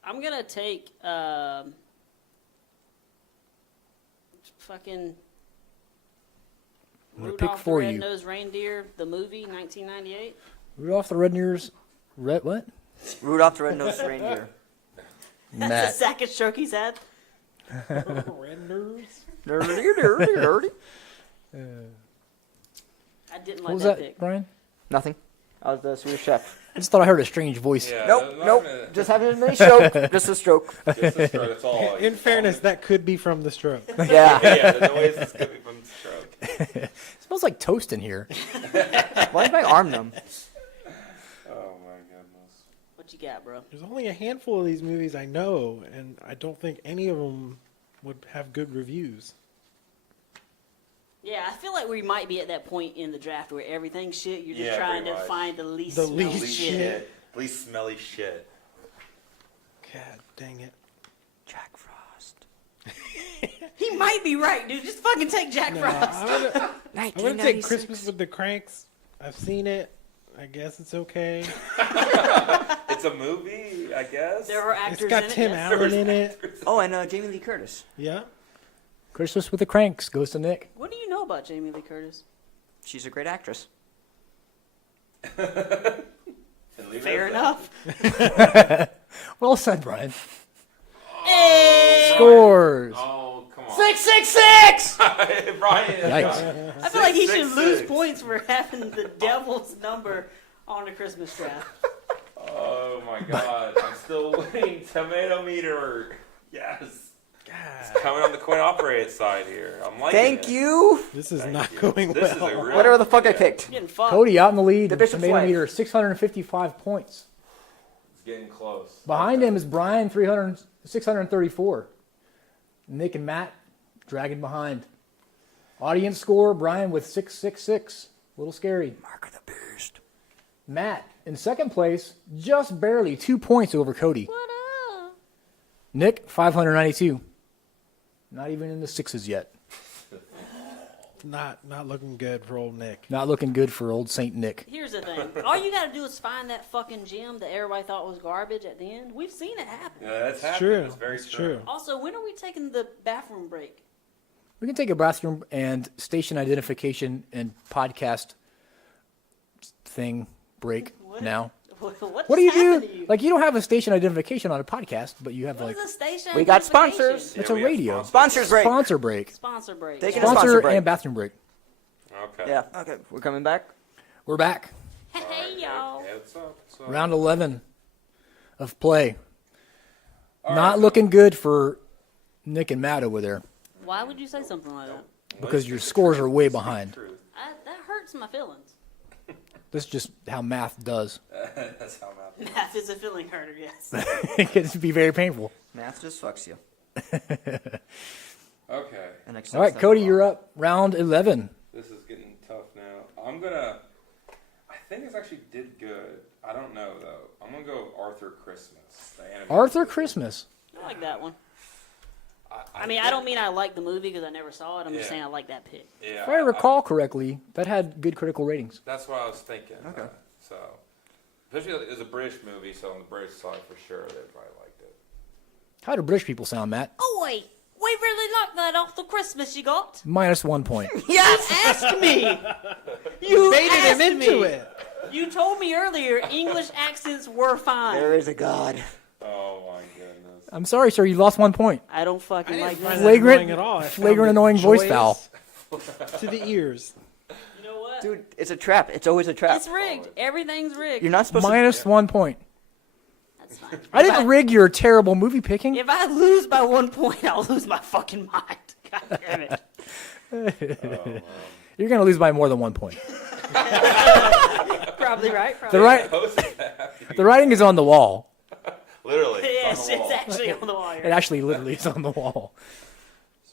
I'm going to take... fucking... I'm gonna pick Rudolph the for you. Red-Nosed Reindeer, the movie, 1998. Rudolph the Red-Nosed what? Rudolph the Red-Nosed Reindeer. That's Matt. the second stroke he's had. Renders. Dirty, dirty, dirty. I didn't What like was that that, pick. Brian? Nothing. I was the Swedish chef. I just thought I heard a strange voice. Yeah, Nope, not nope. gonna- Just having a mini stroke. Just a stroke. just a stroke, that's all. In fairness, that could be from the stroke. Yeah. Yeah, the noise is coming from the stroke. It smells like toast in here. Why is my arm numb? Oh my goodness. What you got, bro? There's only a handful of these movies I know, and I don't think any of them would have good reviews. Yeah, I feel like we might be at that point in the draft where everything's shit. You're just Yeah, trying pretty to much. find the least The smelly least shit. Least smelly shit. God dang it. Jack Frost. He might be right, dude. Just fucking take Jack No, Frost. I'm gonna take Christmas with the Cranks. I've seen it. I guess it's okay. It's a movie, I guess. There are actors It's got in it. Tim yes. Allen in it. Oh, and Jamie Lee Curtis. Yeah. Christmas with the Cranks goes to Nick. What do you know about Jamie Lee Curtis? She's a great actress. And leave it Fair at enough. Well said, Brian. Hey! Scores. Oh, come on. 666! Brian. Yikes. I feel like he should lose 666. points for having the devil's number on the Christmas draft. Oh my god. I'm still winning. Tomato meter. Yes. It's coming on the coin operated side here. I'm liking Thank it. you. This is Thank not you. going This well. is a real, Whatever the fuck I yeah, picked. Getting fucked. Cody out in the lead. The The Bishop's tomato Way. meter, 655 points. It's getting close. Behind him is Brian, 634. Nick and Matt dragging behind. Audience score, Brian with 666. A little scary. Mark of the Beast. Matt in second place, just barely 2 points over Cody. What up? Nick, 592. Not even in the sixes yet. Not looking good for old Nick. Not looking good for old Saint Nick. Here's the thing. All you gotta do is find that fucking gym that everybody thought was garbage at the end. We've seen it happen. Yeah, that's It's happening. true. It's very It's true. true. Also, when are we taking the bathroom break? We can take a bathroom and station identification and podcast thing break What? now. What's What do you happening do? to you? Like, you don't have a station identification on a podcast, but you have What like is a station We got identification? sponsors. it's Yeah, a we have radio Sponsors break. sponsor break, Sponsor break. Taking yeah. a sponsor sponsor break. and bathroom break. Okay. Yeah. Okay. We're coming back. We're back, Hey, y'all. Hey, what's up? What's up? round 11 of play. All Not right. looking good for Nick and Matt over there Why would you say something like that? because your scores are way behind. Truth. That hurts my feelings. This is just how math does. That's how math. Math is a feeling hurter, yes. It can be very painful. Math just fucks you. Okay. And All right, Cody, you're up. Round 11. This is getting tough now. I think this actually did good. I don't know though. I'm gonna go Arthur Christmas. the animated Arthur movie. Christmas. I like that one. I mean, I don't mean I like the movie because I never saw it. I'm just Yeah. saying I like that pick. Yeah. If I recall correctly, that had good critical ratings. That's what I was thinking. Okay. So, especially it was a British movie, so on the British side for sure, they probably liked it. How do British people sound, Matt? Oi! We really like that Arthur Christmas you got. Minus 1 point. Yes! Ask me! You Baited him asked into me. it. You told me earlier English accents were fine. There is a God. Oh my goodness. I'm sorry, sir. You lost 1 point. I don't fucking like find this. that Flagrant- annoying at all. I found flagrant it annoying voice joyous to the ears. You know what? Dude, it's a trap. It's always a trap. It's rigged. Everything's rigged. You're not supposed Minus 1 point. That's fine. I didn't rig your terrible movie picking. If I lose by 1 point, I'll lose my fucking mind. God damn it. You're going to lose by more than 1 point. Probably right. The, Probably the writing is on the wall. Literally. Yes, on the it's wall. actually on the wall It here. actually literally is on the wall.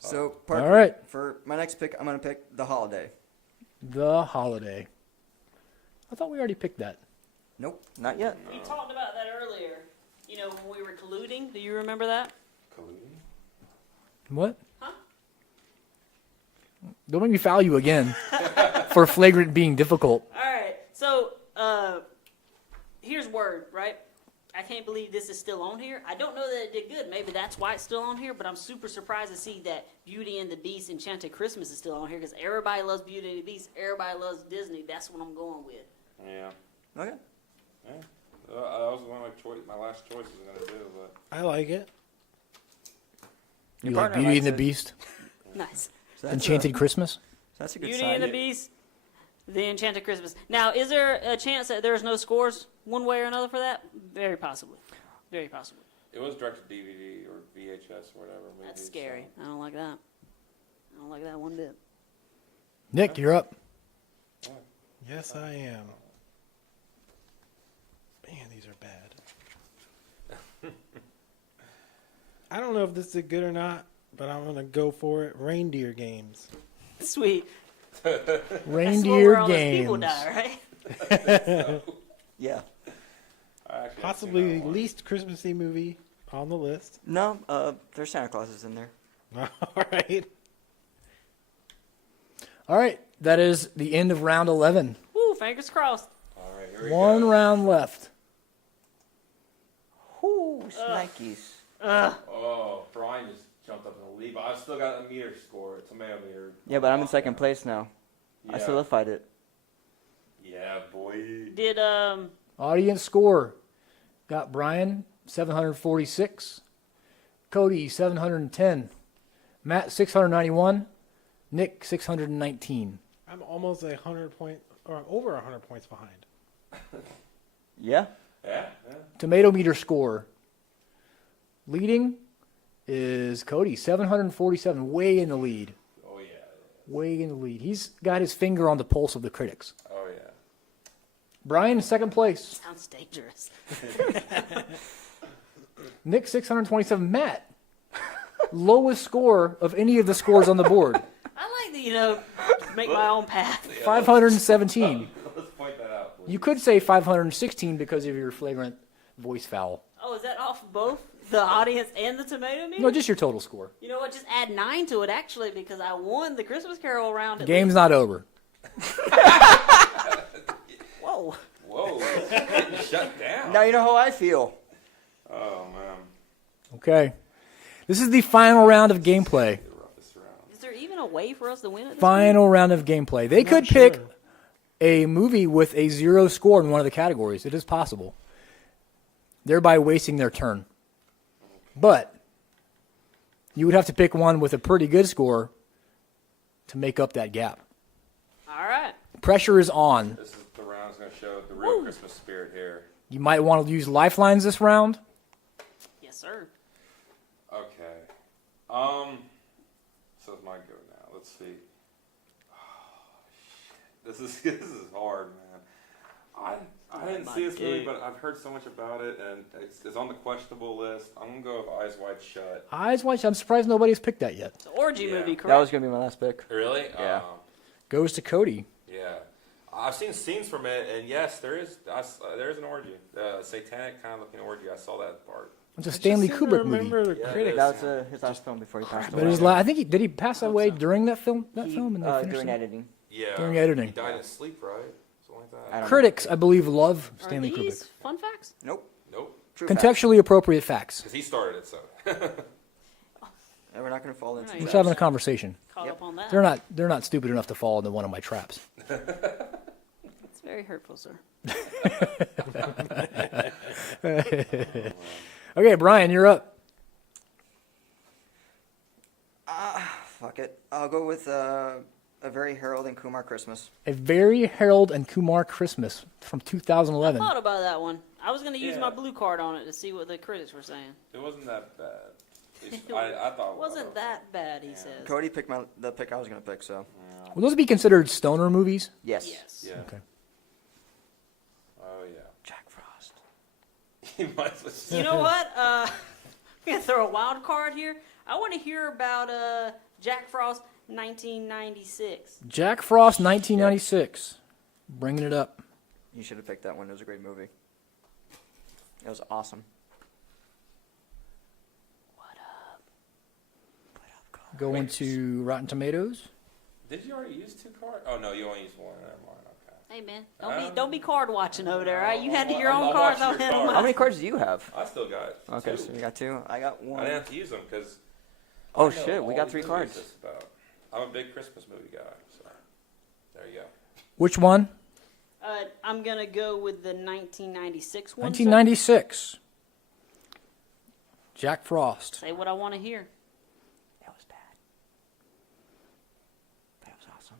to. So, Parker, All right. for my next pick, I'm going to pick The Holiday. The Holiday. I thought we already picked that. Nope, not yet. We talked about that earlier. You know, when we were colluding. Do you remember that? Colluding? What? Huh? Don't make me foul you again for flagrant being difficult. All right. So, here's word, right? I can't believe this is still on here. I don't know that it did good. Maybe that's why it's still on here, but I'm super surprised to see that Beauty and the Beast Enchanted Christmas is still on here because everybody loves Beauty and the Beast. Everybody loves Disney. That's what I'm going with. Yeah. Okay. Yeah. That was one of my last choice was gonna do, but I like it. You Your like partner Beauty and likes the it. Beast? Nice. So that's Enchanted Christmas? that's a good Beauty sign. and the Beast, The Enchanted Christmas. Now, is there a chance that there's no scores one way or another for that? Very possibly. Very possibly. it was directed DVD or VHS or whatever. Movie, That's scary. I don't like that. I don't like that one bit. Nick, you're up. Yes, I am. Man, these are bad. I don't know if this is good or not, but I'm gonna go for it. Reindeer games. Sweet. That's where Reindeer all those people games. die, right? Yeah. I actually haven't seen Possibly that one. least Christmassy movie on the list. No, there's Santa Clauses in there. All right. All right. That is the end of round 11. Woo, fingers crossed. All right, here we One go. round left. Whoo, Snikes. Oh, Brian just jumped up in the lead, but I've still got a meter score, a tomato meter. Yeah, but I'm in second place now. Yeah. I solidified it. Yeah, boy. Did Audience score. Got Brian, 746. Cody, 710. Matt, 691. Nick, 619. I'm almost 100 points, or over 100 points behind. Yeah. Yeah, yeah. Tomato meter score. Leading is Cody, 747, way in the lead. Oh, yeah. Way in the lead. He's got his finger on the pulse of the critics. Oh, yeah. Brian in second place. sounds dangerous. Nick, 627. Matt, lowest score of any of the scores on the board, I like to, make my own path. 517. Let's point that out, please. You could say 516 because of your flagrant voice foul. Oh, is that off both the audience and the tomato meter? No, just your total score. You know what? Just add 9 to it, actually, because I won the Christmas Carol round. At Game's not over. Whoa. Whoa. Getting shut down. Now you know how I feel. Oh, man. Okay. This is the final round of gameplay. The roughest round. Is there even a way for us to win it? this Final round of gameplay. They could Not pick sure. a movie with a 0 score in one of the categories. It is possible. Thereby wasting their turn. But you would have to pick one with a pretty good score to make up that gap. week? All right. Pressure is on. This is the round that's going to show the real Christmas spirit here. You might want to use lifelines this round. Yes, sir. Okay. So it's my go now. Let's see. Oh, shit. This is hard, man. I didn't see this movie, but I've heard so much about it, and it's on the questionable list. I'm gonna go with Eyes Wide Shut. Eyes Wide Shut. I'm surprised nobody's picked that yet. It's an orgy Yeah. movie, That correct? was gonna be my last pick. Really? Yeah. Goes to Cody. Yeah. I've seen scenes from it, and yes, there is an orgy, satanic kind of looking orgy. I saw that part. It's a Stanley I just seem to Kubrick movie. remember the Yeah, critics. That was his last film before he passed But away. his I think did he pass away so. during that film? That film, and they finished During it? editing. Yeah. During editing. He died in his sleep, right? Something like I that. don't Critics, I believe, love Are Stanley these Kubrick. fun facts? Nope. Nope. True fact. Contextually appropriate facts. Because he started it, so. And we're not gonna fall into Right. We're traps. just having a conversation. Caught Yep. up on that. They're not stupid enough to fall into one of my traps. It's very hurtful, sir. Okay, Brian, you're up. Fuck it. I'll go with A Very Harold and Kumar Christmas. A Very Harold and Kumar Christmas from I 2011. thought about that one. I was going to use Yeah. my blue card on it to see what the critics were saying. It wasn't that bad. At least I thought It wasn't that bad, he says. Cody picked the pick I was gonna pick, so Will those be considered stoner movies? yes. Yes. Yeah. Okay. Oh yeah. Jack Frost. You might as well just- You know what? I'm going to throw a wild card here. I want to hear about Jack Frost 1996. Jack Frost, 1996. Bringing it up. You should have picked that one. It was a great movie. It was awesome. Going to Rotten Tomatoes. Did you already use 2 cards? Oh no, you only used 1. Never mind. Okay. Hey, man, don't be card watching over there, all right? You had your I'm own not cards. watching your I'll cards. How many cards do you have? I still got Okay, 2. so you got 2. I got 1. I didn't have to use them because. Oh shit, we got 3 cards. I'm a big Christmas movie guy, so there you go. Which one? I'm going to go with the 1996 one. 1996. Jack Frost. Say what I want to hear. That was bad. That was awesome.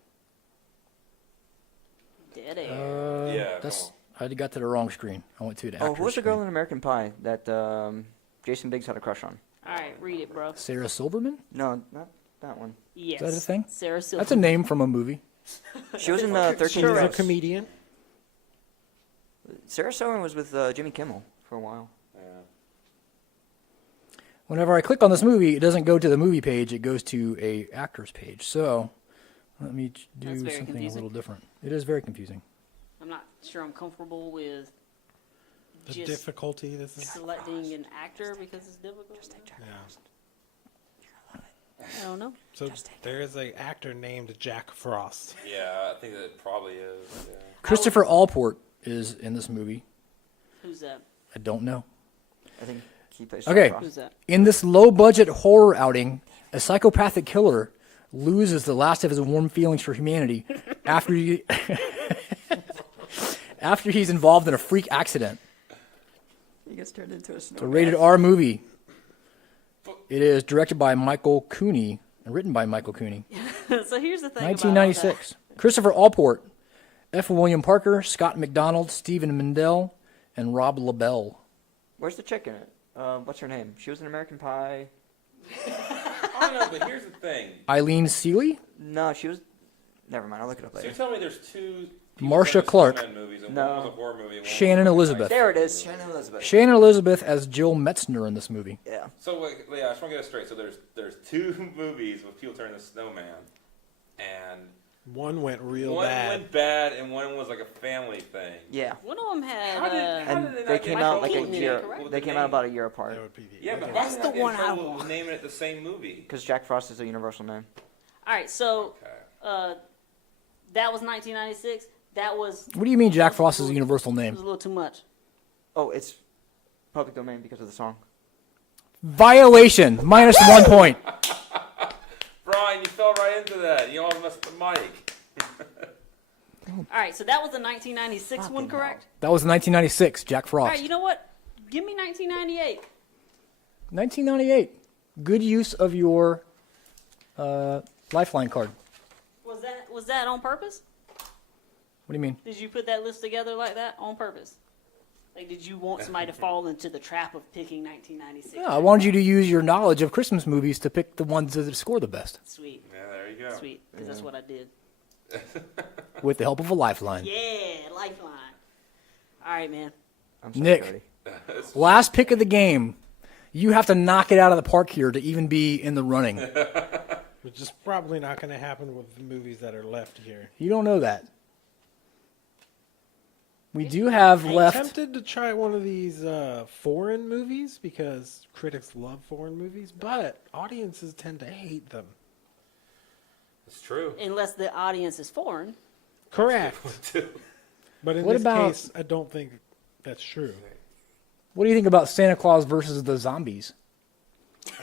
Dead air. Yeah, come That's. on. I got to the wrong screen. I went to the Oh, actor's who was the girl screen. in American Pie that Jason Biggs had a crush on? All right, read it, bro. Sarah Silverman? No, not that one. Yes. that a thing? Sarah Silverman. That's a name from a movie. She was in 13 She's a Minutes. comedian. Sarah Silverman was with Jimmy Kimmel for a while. Yeah. Whenever I click on this movie, it doesn't go to the movie page. It goes to a actor's page. So let me do That's very something confusing. a little different. It is very confusing. I'm not sure I'm comfortable with The just difficulty. This is. selecting an actor because it's difficult. Yeah. I don't know. So there is an actor named Jack Frost. Yeah, I think that it probably is. Yeah. Christopher Allport is in this movie. Who's that? I don't know. I think he plays Okay. Jack Frost. Who's that? In this low-budget horror outing, a psychopathic killer loses the last of his warm feelings for humanity after he after he's involved in a freak accident. He gets turned into a It's a snowman. rated R movie. It is directed by Michael Cooney and written by Michael Cooney. So here's the thing. 1996. Christopher Allport, F. William Parker, Scott McDonald, Stephen Mendel, and Rob LaBelle. Where's the chick in it? What's her name? She was in American Pie. I don't know, but here's the thing. Eileen Seeley, No, she was. Never mind. I'll look it up So you're later. telling me there's 2 people Marsha that are Clark. Snowman movies and No. one was a horror movie. And one Shannon was a Elizabeth. There it is. Shannon Elizabeth. Shannon Elizabeth as Jill Metzner in this movie. Yeah. So wait, yeah, I just want to get it straight. So there's 2 movies with people turning into snowman, and One went real one bad. went bad and one was like a family thing. Yeah. One of them had. How did And they they not came get out in like a trouble with year. the- with They the came out name? about a year apart. That would be the Yeah, but other why one. did the they not get one in I trouble want. with naming it the same movie? Because Jack Frost is a universal name. All right, so Okay. that was 1996. That was. What do you mean Jack Frost is a universal It name? was a little too much. Oh, it's public domain because of the song. Violation. Minus 1 point. Brian, you fell right into that. You almost missed the mic. All right, so that was the 1996 one, Fucking correct? That was 1996, Jack All Frost. right, you know what? Give me 1998. 1998. Good use of your Lifeline card. Was that on purpose? What do you mean? Did you put that list together like that on purpose? Like, did you want somebody to fall into the trap of picking 1996? Yeah, I wanted you to use your knowledge of Christmas movies to pick the ones that score the best Sweet, Yeah, there you go. sweet, because that's what I did. with the help of a Lifeline. Yeah, Lifeline. All right, man. I'm sorry, Nick. Cody. Last pick of the game. You have to knock it out of the park here to even be in the running. Which is probably not going to happen with the movies that are left here. You don't know that. We do have I'm left. tempted to try one of these foreign movies because critics love foreign movies, but audiences tend to hate them. It's true. Unless the audience is foreign. Correct. But in What this about- case, I don't think that's true. What do you think about Santa Claus versus the Zombies?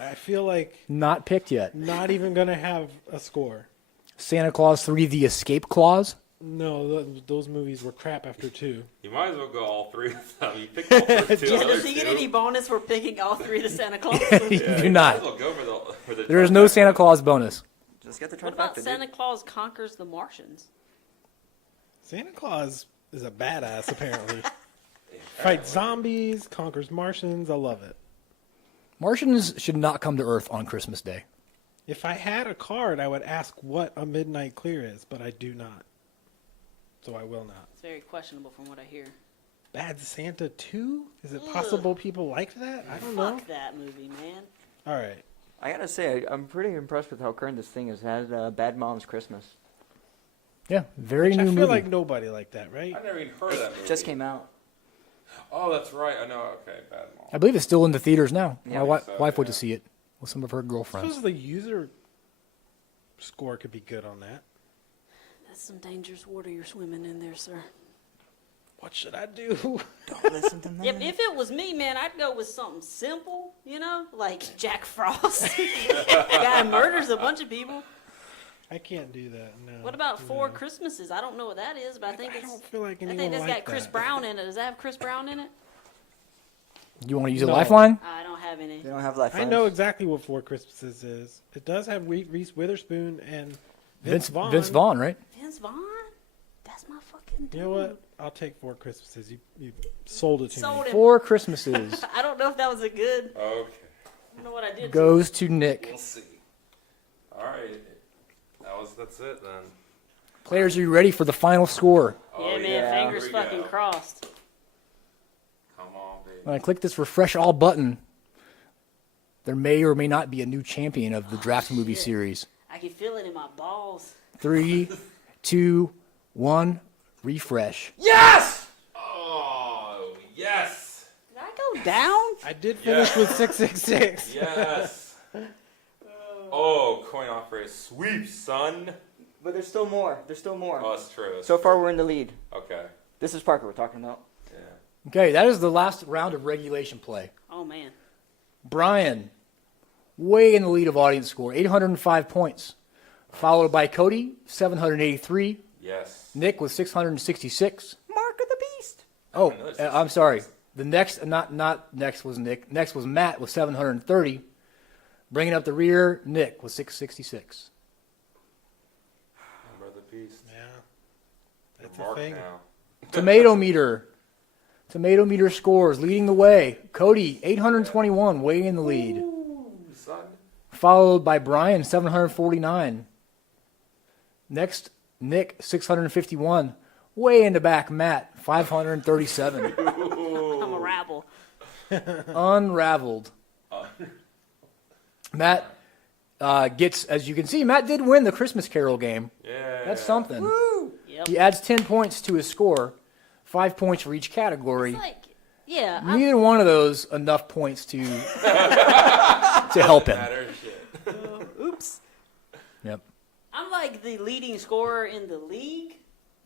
I feel like Not picked yet. not even going to have a score. Santa Claus 3: The Escape Clause. No, those movies were crap after 2. You might as well go all 3 of them. You picked all 3 of the Yeah, other does he get 2. any bonus for picking all 3 of the Santa Claus You movies? Yeah, do you not. Might as well go for the There is no trifecta. Santa Claus bonus. Just get the What about trifecta, Santa dude. Claus Conquers the Martians? Santa Claus is a badass, apparently. Yeah, Fights zombies, conquers Martians. I love it. Martians should not come to Earth on Christmas Day. If I had a card, I would ask what a midnight clear is, but I do not. So I will not. It's very questionable from what I hear. Bad Santa 2? Is it possible people liked that? I don't know. Fuck that movie, man. All right. I gotta say, I'm pretty impressed with how current this thing is. It had Bad Mom's Christmas. Yeah, very Which new I feel movie. like nobody liked that, right? I never even heard of that movie. Just came out. Oh, that's right. I know. Okay, Bad Mom. I believe it's still in the theaters now. Yeah, My I think so, wife went to yeah. see it with some of her I girlfriends. suppose the user score could be good on that. That's some dangerous water you're swimming in there, sir. What should I do? Don't listen to me. If it was me, man, I'd go with something simple, you know, like Jack Frost. Guy murders a bunch of people. I can't do that. No. What about Four No. Christmases? I don't know what that is, but I think I it's. don't feel like I anyone think that's liked got Chris that. Brown in it. Does that have Chris Brown in it? You want to use a No. lifeline? I don't have any. They don't have life. I know exactly what Four Christmases is. It does have Reese Witherspoon and Vince Vaughn. Vince Vaughn, right? Vince Vaughn? That's my fucking dude. You know what? I'll take Four Christmases. You sold it to Sold me. him. 4 Christmases I don't know if that was a good. Okay. I don't know what I did. goes to Nick. We'll see. All right. That's it then. Players, are you ready for the final score? Yeah, man. yeah. Fingers Here we fucking go. crossed. Come on, baby. When I click this refresh all button, there may or may not be a new champion of the draft movie shit. series. I can feel it in my balls. 3, 2, 1, refresh. Yes! Oh, yes! Did I go down? I did finish Yeah. with 666. Yes! Oh, coin operator sweep, son. But there's still more. There's still more. Oh, that's true. That's So far, true. we're in the lead. Okay. This is Parker we're talking about. Yeah. Okay, that is the last round of regulation play. Oh man. Brian, way in the lead of audience score, 805 points. Followed by Cody, 783. Yes. Nick with 666. Mark of the Beast. Oh, Another I'm sorry. The next, not next was Nick. Next was Matt with 730. Bringing up the rear, Nick with 666. Brother Beast. Yeah. That's Mark a thing. now. Tomato meter. Tomato meter scores leading the way. Cody, 821, way in the lead. Ooh, son. Followed by Brian, 749. Next, Nick, 651. Way in the back, Matt, 537. I'm a rabble. Unraveled. Matt gets, as you can see, Matt did win the Christmas Carol game. Yeah. That's something. Yep. He adds 10 points to his score, 5 points for each category. It's like, yeah. I'm, Neither one of those enough points to help him. Matter shit. oops. Yep. I'm like the leading scorer in the league,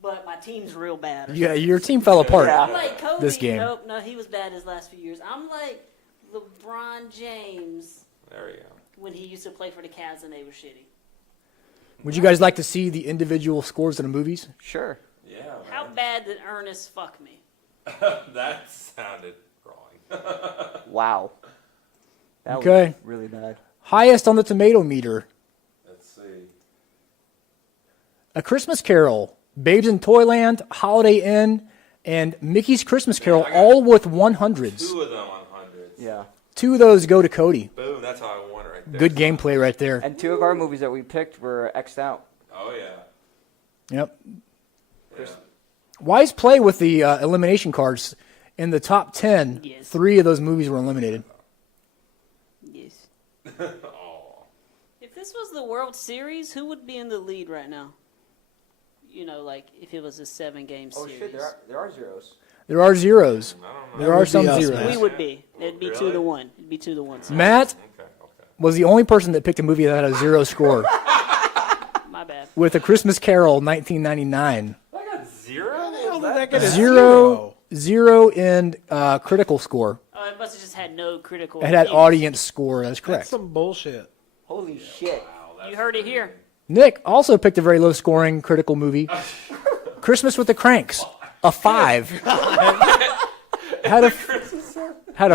but my team's real bad. Yeah, your team fell apart. Yeah. I'm like Kobe. This game. Nope, no, he was bad his last few years. I'm like LeBron James There we go. when he used to play for the Cavs and they were shitty. Would you guys like to see the individual scores in the movies? Sure. Yeah, How man. bad did Ernest fuck me? That sounded wrong. Wow. That Okay. was really bad. Highest on the tomato meter. Let's see. A Christmas Carol, Babes in Toyland, Holiday Inn, and Mickey's Christmas Carol, I got all with 100s. Two of them on hundreds. Yeah. 2 of those go to Cody. Boom. That's how I won it right there. Good gameplay right there. And 2 of our movies that we picked were X'd out. Oh yeah. Yep. Yeah. Wise play with the elimination cards. In the top 10, Yes. 3 of those movies were eliminated. Yes. Oh. If this was the World Series, who would be in the lead right now? You know, like if it was a 7-game Oh series. shit, there are zeros. There are zeros. I don't know. There are would be some us, zeros. man. We would be. It'd be Really? 2-1. It'd be 2-1. Matt Okay. Okay. was the only person that picked a movie that had a 0 score My bad. with A Christmas Carol, 1999. I got zero. How did that get a Zero in critical score. Oh, it must have just had no critical. It had views. audience score. That's That's correct. some bullshit. Holy shit. Wow, that's You heard it here. Nick also picked a very low scoring critical movie, Christmas with the Cranks, a 5. had a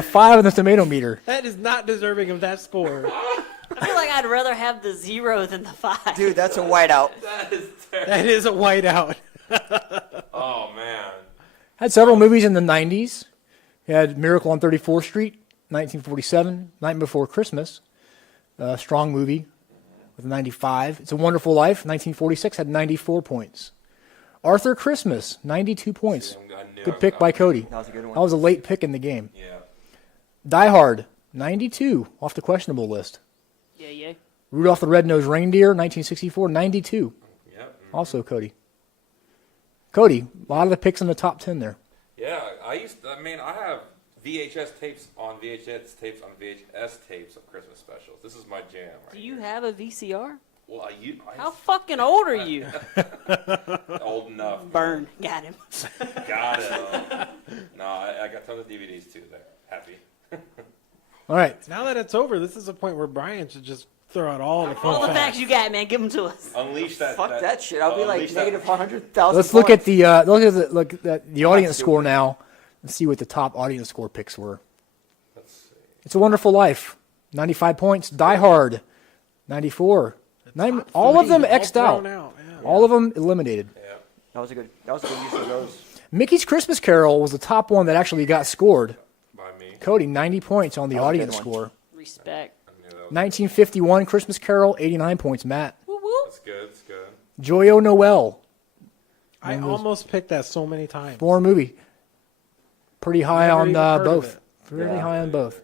5 on the tomato meter. That is not deserving of that score. I feel like I'd rather have the 0 than the 5. Dude, that's a whiteout. That is terrible. That is a whiteout. Oh man. Had several movies in the 90s. You had Miracle on 34th Street, 1947, Night Before Christmas, a strong movie with a 95. It's a Wonderful Life, 1946, had 94 points. Arthur Christmas, 92 points. I knew Good I- pick by Cody. That was a good one. That was a late pick in the game. Yeah. Die Hard, 92, off the questionable list. Yeah. Rudolph the Red-Nosed Reindeer, 1964, 92. Yep. Also Cody. Cody, a lot of the picks in the top 10 there. Yeah, I have VHS tapes on VHS tapes on VHS tapes of Christmas specials. This is my jam. Right Do you here. have a VCR? Well, How fucking old are you? old enough. Burn. Got him. Got it. No, I got tons of DVDs too. There, happy. All right. Now that it's over, this is a point where Brian should just throw out all the All fun the facts you got, man. Give them to us. Unleash that. Fuck that shit. I'll be like unleash that- negative 100,000. Let's look at points. the audience score now and see what the top audience score picks were. Let's see. It's a Wonderful Life, 95 points. Die Hard, 94. All of them All X'd out. thrown out, yeah. All of them eliminated. Yeah. That was a good use of those. Mickey's Christmas Carol was the top one that actually got scored. By me. Cody, 90 points on the That was a good audience one. score. Respect. I knew that was, 1951 Christmas Carol, 89 points. Matt. Woo woo. that's good. That's good. Joyo Noel, I almost picked that so many times. foreign movie. Pretty high Never on even heard of both. it. Pretty Yeah. high on both.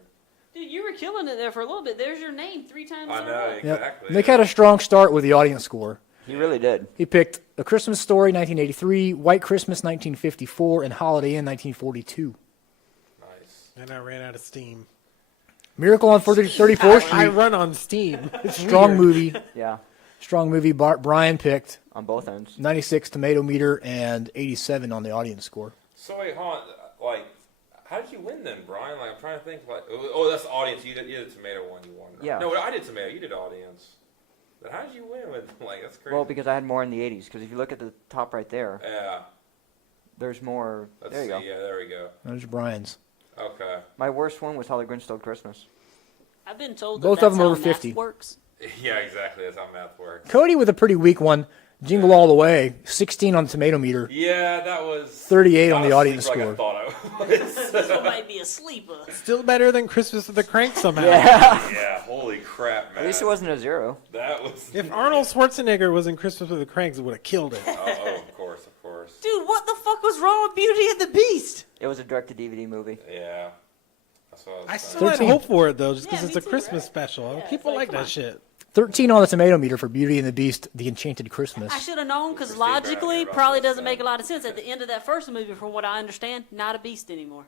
Dude, you were killing it there for a little bit. There's your name 3 times I in a know row. Yep. exactly. Nick had a strong start with the audience score. He really did. He picked A Christmas Story, 1983, White Christmas, 1954, and Holiday Inn, 1942. Nice. And I ran out of steam. Miracle on 34th I Street, run on steam. It's strong weird. movie. Yeah, Strong movie. Brian picked on both ends. 96 tomato meter and 87 on the audience score. So wait, hold on. Like, how did you win then, Brian? Like, I'm trying to think. Like, oh, that's the audience. You did the tomato one. You won. Right? Yeah. No, I did tomato. You did audience. But how did you win with like that's crazy? Well, because I had more in the 80s. Because if you look at the top right there, yeah. there's more. Let's There you see. go. Yeah, there we go. There's Brian's. Okay. My worst one was How the Grinch Stole Christmas. I've been told Both that of that's them how over math 50. works. Yeah, exactly. That's how math works. Cody with a pretty weak one. Jingle All the Way, 16 on the tomato meter, Yeah, that was 38 on not the a audience sleeper score. Like I thought I was. This one might be a sleeper. Still better than Christmas with the Crank somehow. Yeah. Yeah, holy crap, man. At least it wasn't a 0. That was. If Arnold Schwarzenegger was in Christmas with the Cranks, it would have killed it. Oh, of course, of course. Dude, what the fuck was wrong with Beauty and the Beast? It was a direct-to-DVD movie. Yeah. That's what I was I saying. still had 13. hope for it though, just because Yeah, it's me a too, Christmas right? special. Yeah, People it's like, like come that on. shit. 13 on the tomato meter for Beauty and the Beast, The Enchanted Christmas. I should have known because Christine Brown logically, here about probably this, doesn't make a lot of sense. At the end of that first movie, from what I understand, not a beast anymore.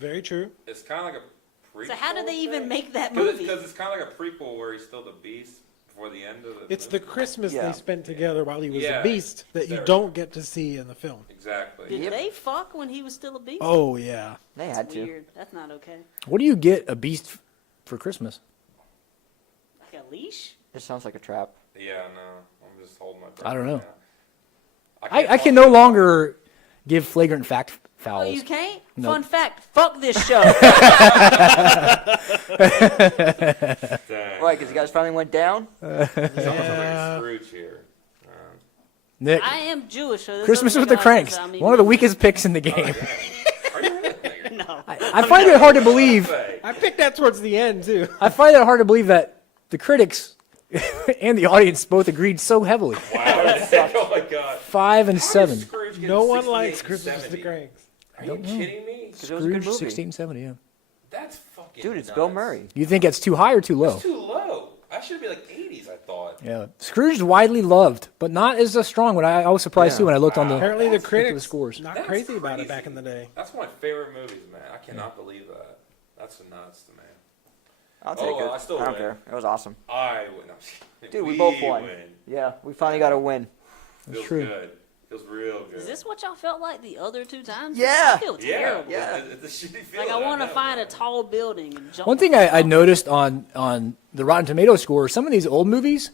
Very true. It's kind of like a prequel. So how did they even thing? make that movie? Because it's kind of like a prequel where he's still the beast before the end of the It's the movie. Christmas Yeah. they spent together while he was Yeah. a beast that you There. don't get to see in the film. Exactly. Did Yep. they fuck when he was still a beast? Oh yeah. They That's had to. weird. That's not okay. What do you get a beast for Christmas? Like a leash? This sounds like a trap. Yeah, no. I'm just holding my breath. I don't know. right now. I can no longer give flagrant fact Oh, fouls. you can't? Nope. Fun fact, fuck this show. Dang. Why? Because you guys finally went down? It's almost Yeah. like Scrooge here. Nick, I am Jewish. So this Christmas doesn't with the make a lot of Cranks, sense. I mean, one of the weakest picks in the game. Are you really? No. I find it hard to believe. I picked that towards the end too. I find it hard to believe that the critics and the audience both agreed so heavily. Wow. Oh my god. 5 and How 7. did Scrooge get No one 68 likes and Christmas with the 70? Cranks. Are you kidding me? Because it was a good Scrooge, movie. 1670, yeah. That's fucking Dude, it's nuts. Bill Murray. You think it's too high or too low? It's too low. I should be like 80s, I thought. Yeah. Scrooge is widely loved, but not as a strong one. I was surprised Yeah. too when I looked on the. Apparently the That's critics scores. not That's crazy about crazy. it back in the day. That's one of my favorite movies, man. I cannot believe that. That's nuts to me. I'll take Oh, it. I still don't win. care. It was awesome. I win. No, Dude, we both won. Win. Yeah, we finally got a win. Feels true. good. Feels real good. Is this what y'all felt like the other 2 times? Yeah. I feel Yeah. terrible. Yeah. It's a shitty feeling. Like I want to know, find a man. tall building and jump. One thing I noticed on the Rotten Tomato score, some of these old movies,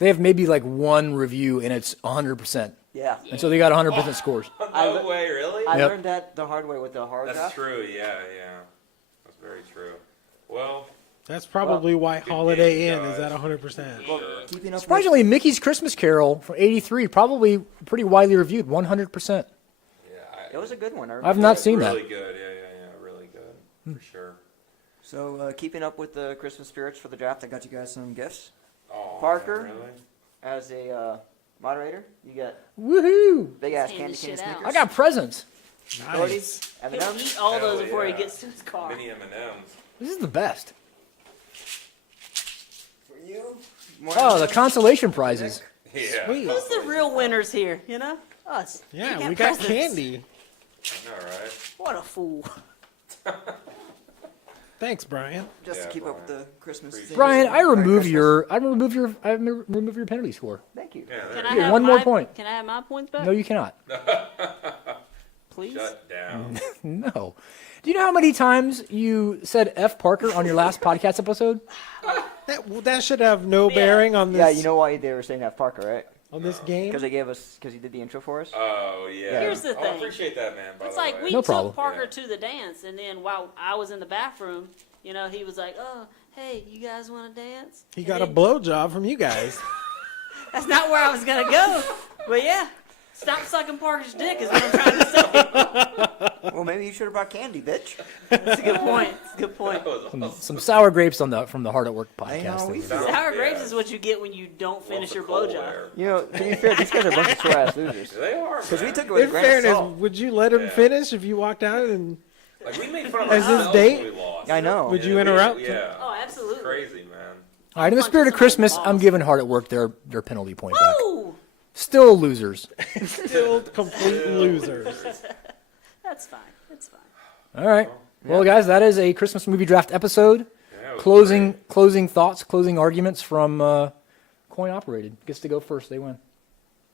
they have maybe like one review and it's 100%. Yeah. And so they got 100% scores. No way, really? I Yep. learned that the hard way with the hard That's draft. true. Yeah. That's very true. Well, That's probably why Holiday game, Inn is guys. at 100%. Well, Sure. keeping up Surprisingly, Mickey's Christmas Carol from '83 probably pretty widely reviewed, 100%. yeah. it was a good one. I've not seen that. Really good. Yeah. Really good. For sure. So, keeping up with the Christmas spirits for the draft, I got you guys some gifts. Oh, Parker? man, really? As a moderator, you get Woohoo! big ass Hand candy this cane shit out. Snickers. I got presents. Nice. He'll M&Ms. eat all those Hell before he yeah. gets to his car. Mini M&Ms. This is the best. For you. More Oh, the M&Ms. consolation prizes. Yeah. Sweet. Who's the real winners here? You know, us. Yeah, we got presents. candy. I know, right? What a fool! Thanks, Brian. Just Yeah, to keep up with Brian. the Christmas. Appreciate theme. Brian, I Merry remove Christmas. remove your penalty score. Thank you. Yeah. Can There I you have one more my- point. Can I have my points back? No, you cannot. Please. Shut down. No. Do you know how many times you said F Parker on your last podcast episode? That should have no bearing on this. Yeah, you know why they were saying that, Parker, right? on this game. Because they gave us, because he did the intro for us. Oh yeah. Here's the I thing. appreciate that, man. By It's the like way. we No took problem. Parker Yeah. to the dance, and then while I was in the bathroom, you know, he was like, "Oh, hey, you guys want to dance?" He And got a then- blowjob from you guys. That's not where I was gonna go, but yeah, stop sucking Parker's dick is what I'm trying to say. Well, maybe you should have brought candy, bitch. That's a good point. That's a good point. That was awesome. Some sour grapes from the Hard at Work I know, podcast. we- that we- Sour Yeah. grapes is what you get when you don't What's finish the your cold blowjob. air? You know, to be fair, these guys are a bunch of sore ass losers. They are. Because we man. took it with a In grain of fairness, salt. would you let him Yeah. finish if you walked out and Like we made fun of As his ourselves date? when we lost. I know. Would Yeah, you we- interrupt? Yeah. Oh, absolutely. It's crazy, man. All right, in the Punch spirit of somebody's Christmas, I'm balls. giving Hard at Work their penalty point back. Woo! Still losers. still complete losers? That's fine. That's fine. All right. Well, guys, that is a Christmas movie draft episode. Yeah, it was Closing thoughts, closing arguments from Coin Operated. Gets to go first. They win.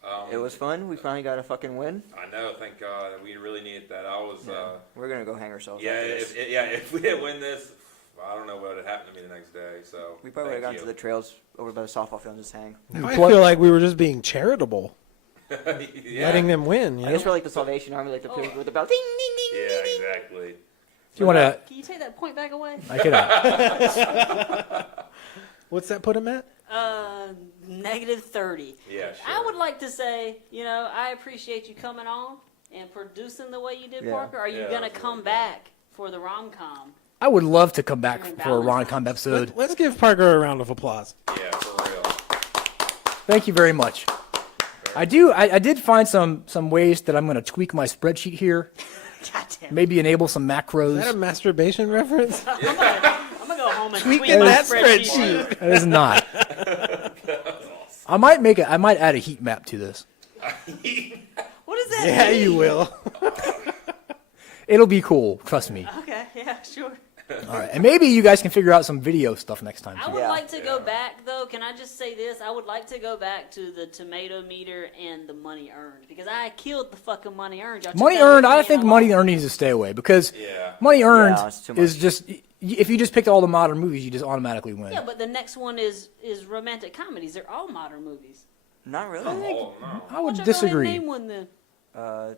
great. It was fun. We finally got a fucking win. I know. Thank God. We really needed that. I was. We're going to go hang ourselves Yeah. after this. If we didn't win this, I don't know what would have happened to me the next day. So We probably would have thank gone to you. the trails over by the softball field and just hang. I feel like we were just being charitable, yeah. letting them win. You I know? guess we're like the Salvation Army, like the people with the bell. Ding, ding, ding, Yeah. ding, ding. Exactly. If you want to, Can you take that point back away? I could. What's that put him at? -30. Yeah. Sure. I would like to say, you know, I appreciate you coming on and producing the way you did, Yeah. Parker. Are you Yeah, gonna that's really come good. back for the rom-com? I would love to come back During for a Valentine's. rom-com episode. Let's give Parker a round of applause. Yeah. For real. Thank you very much. I did find some ways that I'm going to tweak my spreadsheet here. Goddamn. Maybe enable some Is that a macros. masturbation reference? I'm gonna go home and tweak Tweaking my that spreadsheet. It is not. I might add a heat map to this. What does that Yeah, mean? you will. It'll be cool. Trust me. Okay, yeah, sure. All right, and maybe you guys can figure out some video stuff next time I too. would Yeah. like to go back, though. Can I just say this? I would like to go back to the tomato meter and the money earned because I killed the fucking money earned. Y'all took Money that earned, away I from me think and money I'm earned needs to stay away because Yeah. money earned Yeah, it's too is much. just if you just picked all the modern movies, you just automatically win. Yeah, but the next one is romantic comedies. They're all modern movies. Not really. Oh no. I Why would don't y'all go ahead and disagree. name one then.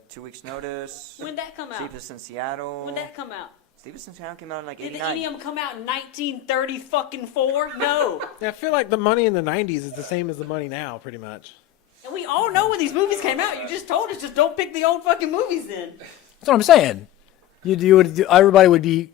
2 weeks notice. When'd that come out? Sleepless in Seattle. When'd that come out? Sleepless in Seattle came out in like Did 89. any of them come out in 1930 fucking 4? No. Yeah, I feel like the money in the 90s is the same as the money now, pretty much. And we all know when these movies came out. You just told us just don't pick the old fucking movies then. That's what I'm saying. Everybody would be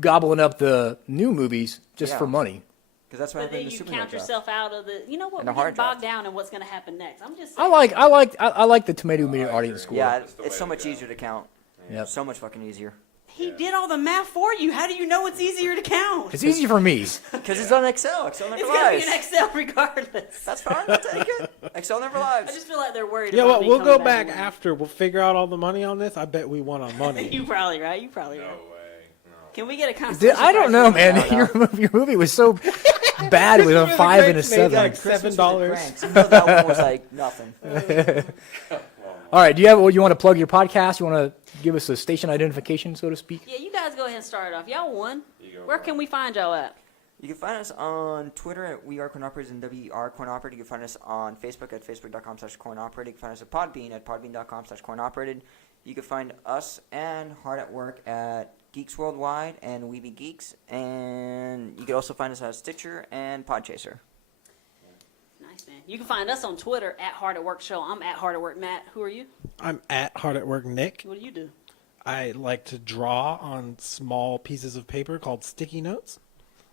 gobbling up the new movies just Yeah. for money. Because that's what But then happened in you the Superman count draft. yourself out of the. You know what? And the We're getting hard draft. bogged down in what's going to happen next. I'm just I saying. like the tomato meter audience score. Yeah, That's the it's way so to much go. easier to count. Yep. So much fucking easier. He did all the math for you. How do you know it's easier to count? It's easy for me. Because it's on Excel. Excel never It's going to lies. be an Excel regardless. That's fine. I'll take it. Excel never I lies. just feel like they're worried Yeah, about well, me we'll coming go back and after. We'll figure out all the money on this. I bet we won on money. winning. You probably right. You probably No right. way. No. Can we get a consolation I don't prize know, for man. that? Your movie was so bad with a 5 and a Craig's made 7. like $7. Cranks. You know that one was like nothing. All right, do you want to plug your podcast? You want to give us a station identification, so to speak? Yeah, you guys go ahead and start it off. Y'all won. You go Where first. can we find y'all at? You can find us on Twitter at We Are Coin Operators and WR Coin Operated. You can find us on Facebook at facebook.com/coinoperated. You can find us at Podbean at podbean.com/coinoperated. You can find us and Hard at Work at Geeks Worldwide and Weeby Geeks. And you can also find us at Stitcher and Podchaser. Nice, man. You can find us on Twitter at Hard at Work Show. I'm at Hard at Work Matt. Who are you? I'm at Hard at Work Nick. What do you do? I like to draw on small pieces of paper called sticky notes.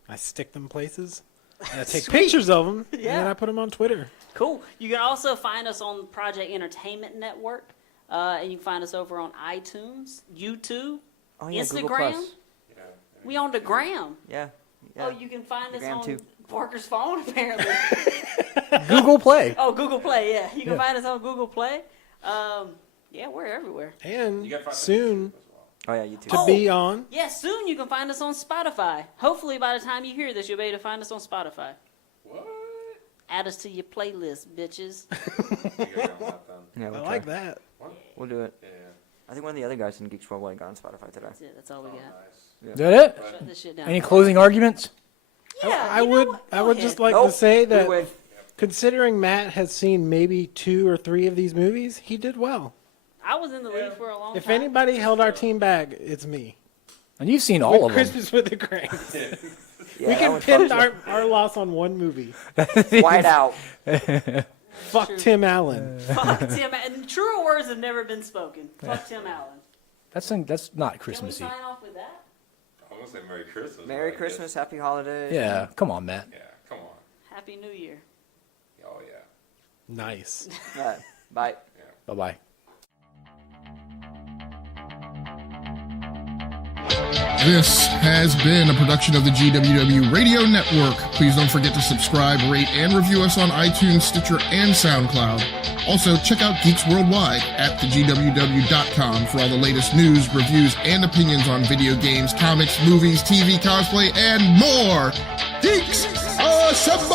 I stick them places. And I take pictures of them, and then I put them on Twitter. Cool. You can also find us on Project Entertainment Network. And you can find us over on iTunes, YouTube, Oh, yeah, Google Instagram. Plus. Yeah. We on the gram. Yeah. Oh, you can find us Gram on too. Parker's phone, apparently. Google Play. Oh, Google Play, yeah. You can find us on Google Play. Yeah, we're everywhere. And You got to find soon as well. Oh, yeah, you too. to be on. Yeah, soon you can find us on Spotify. Hopefully by the time you hear this, you'll be able to find us on Spotify. What? Add us to your playlist, bitches. You guys on that then? Yeah, I we'll like try. that. What? We'll do it. Yeah. I think one of the other guys in Geeks Worldwide got on Spotify today. That's it. That's all we Oh, got. nice. Is that it? Shut this shit down. Any closing arguments? Yeah, I you know would what? I Go would ahead. just like Nope. to say that Wait. considering Matt has seen maybe 2 or 3 of these movies, he did well. I was in the lead for a long If time. anybody held our team back, it's me. And you've seen all of them. Christmas with the Cranks. Yeah, We that can one pin fucked our loss on one movie. White out. Fuck True. Tim Allen. Fuck Tim. And truer words have never been spoken. Fuck Tim Allen. That's not Can we Christmassy. sign off with that? I'm going to say Merry Christmas. Merry but I Christmas, Happy Holidays. Yeah, come on, Matt. guess- Yeah, come on. Happy New Year. Oh, yeah. Nice. All right, bye. Bye bye. This has been a production of the GWW Radio Network. Please don't forget to subscribe, rate, and review us on iTunes, Stitcher, and SoundCloud. Also, check out Geeks Worldwide at thegww.com for all the latest news, reviews, and opinions on video games, comics, movies, TV, cosplay, and more. Geeks Assemble!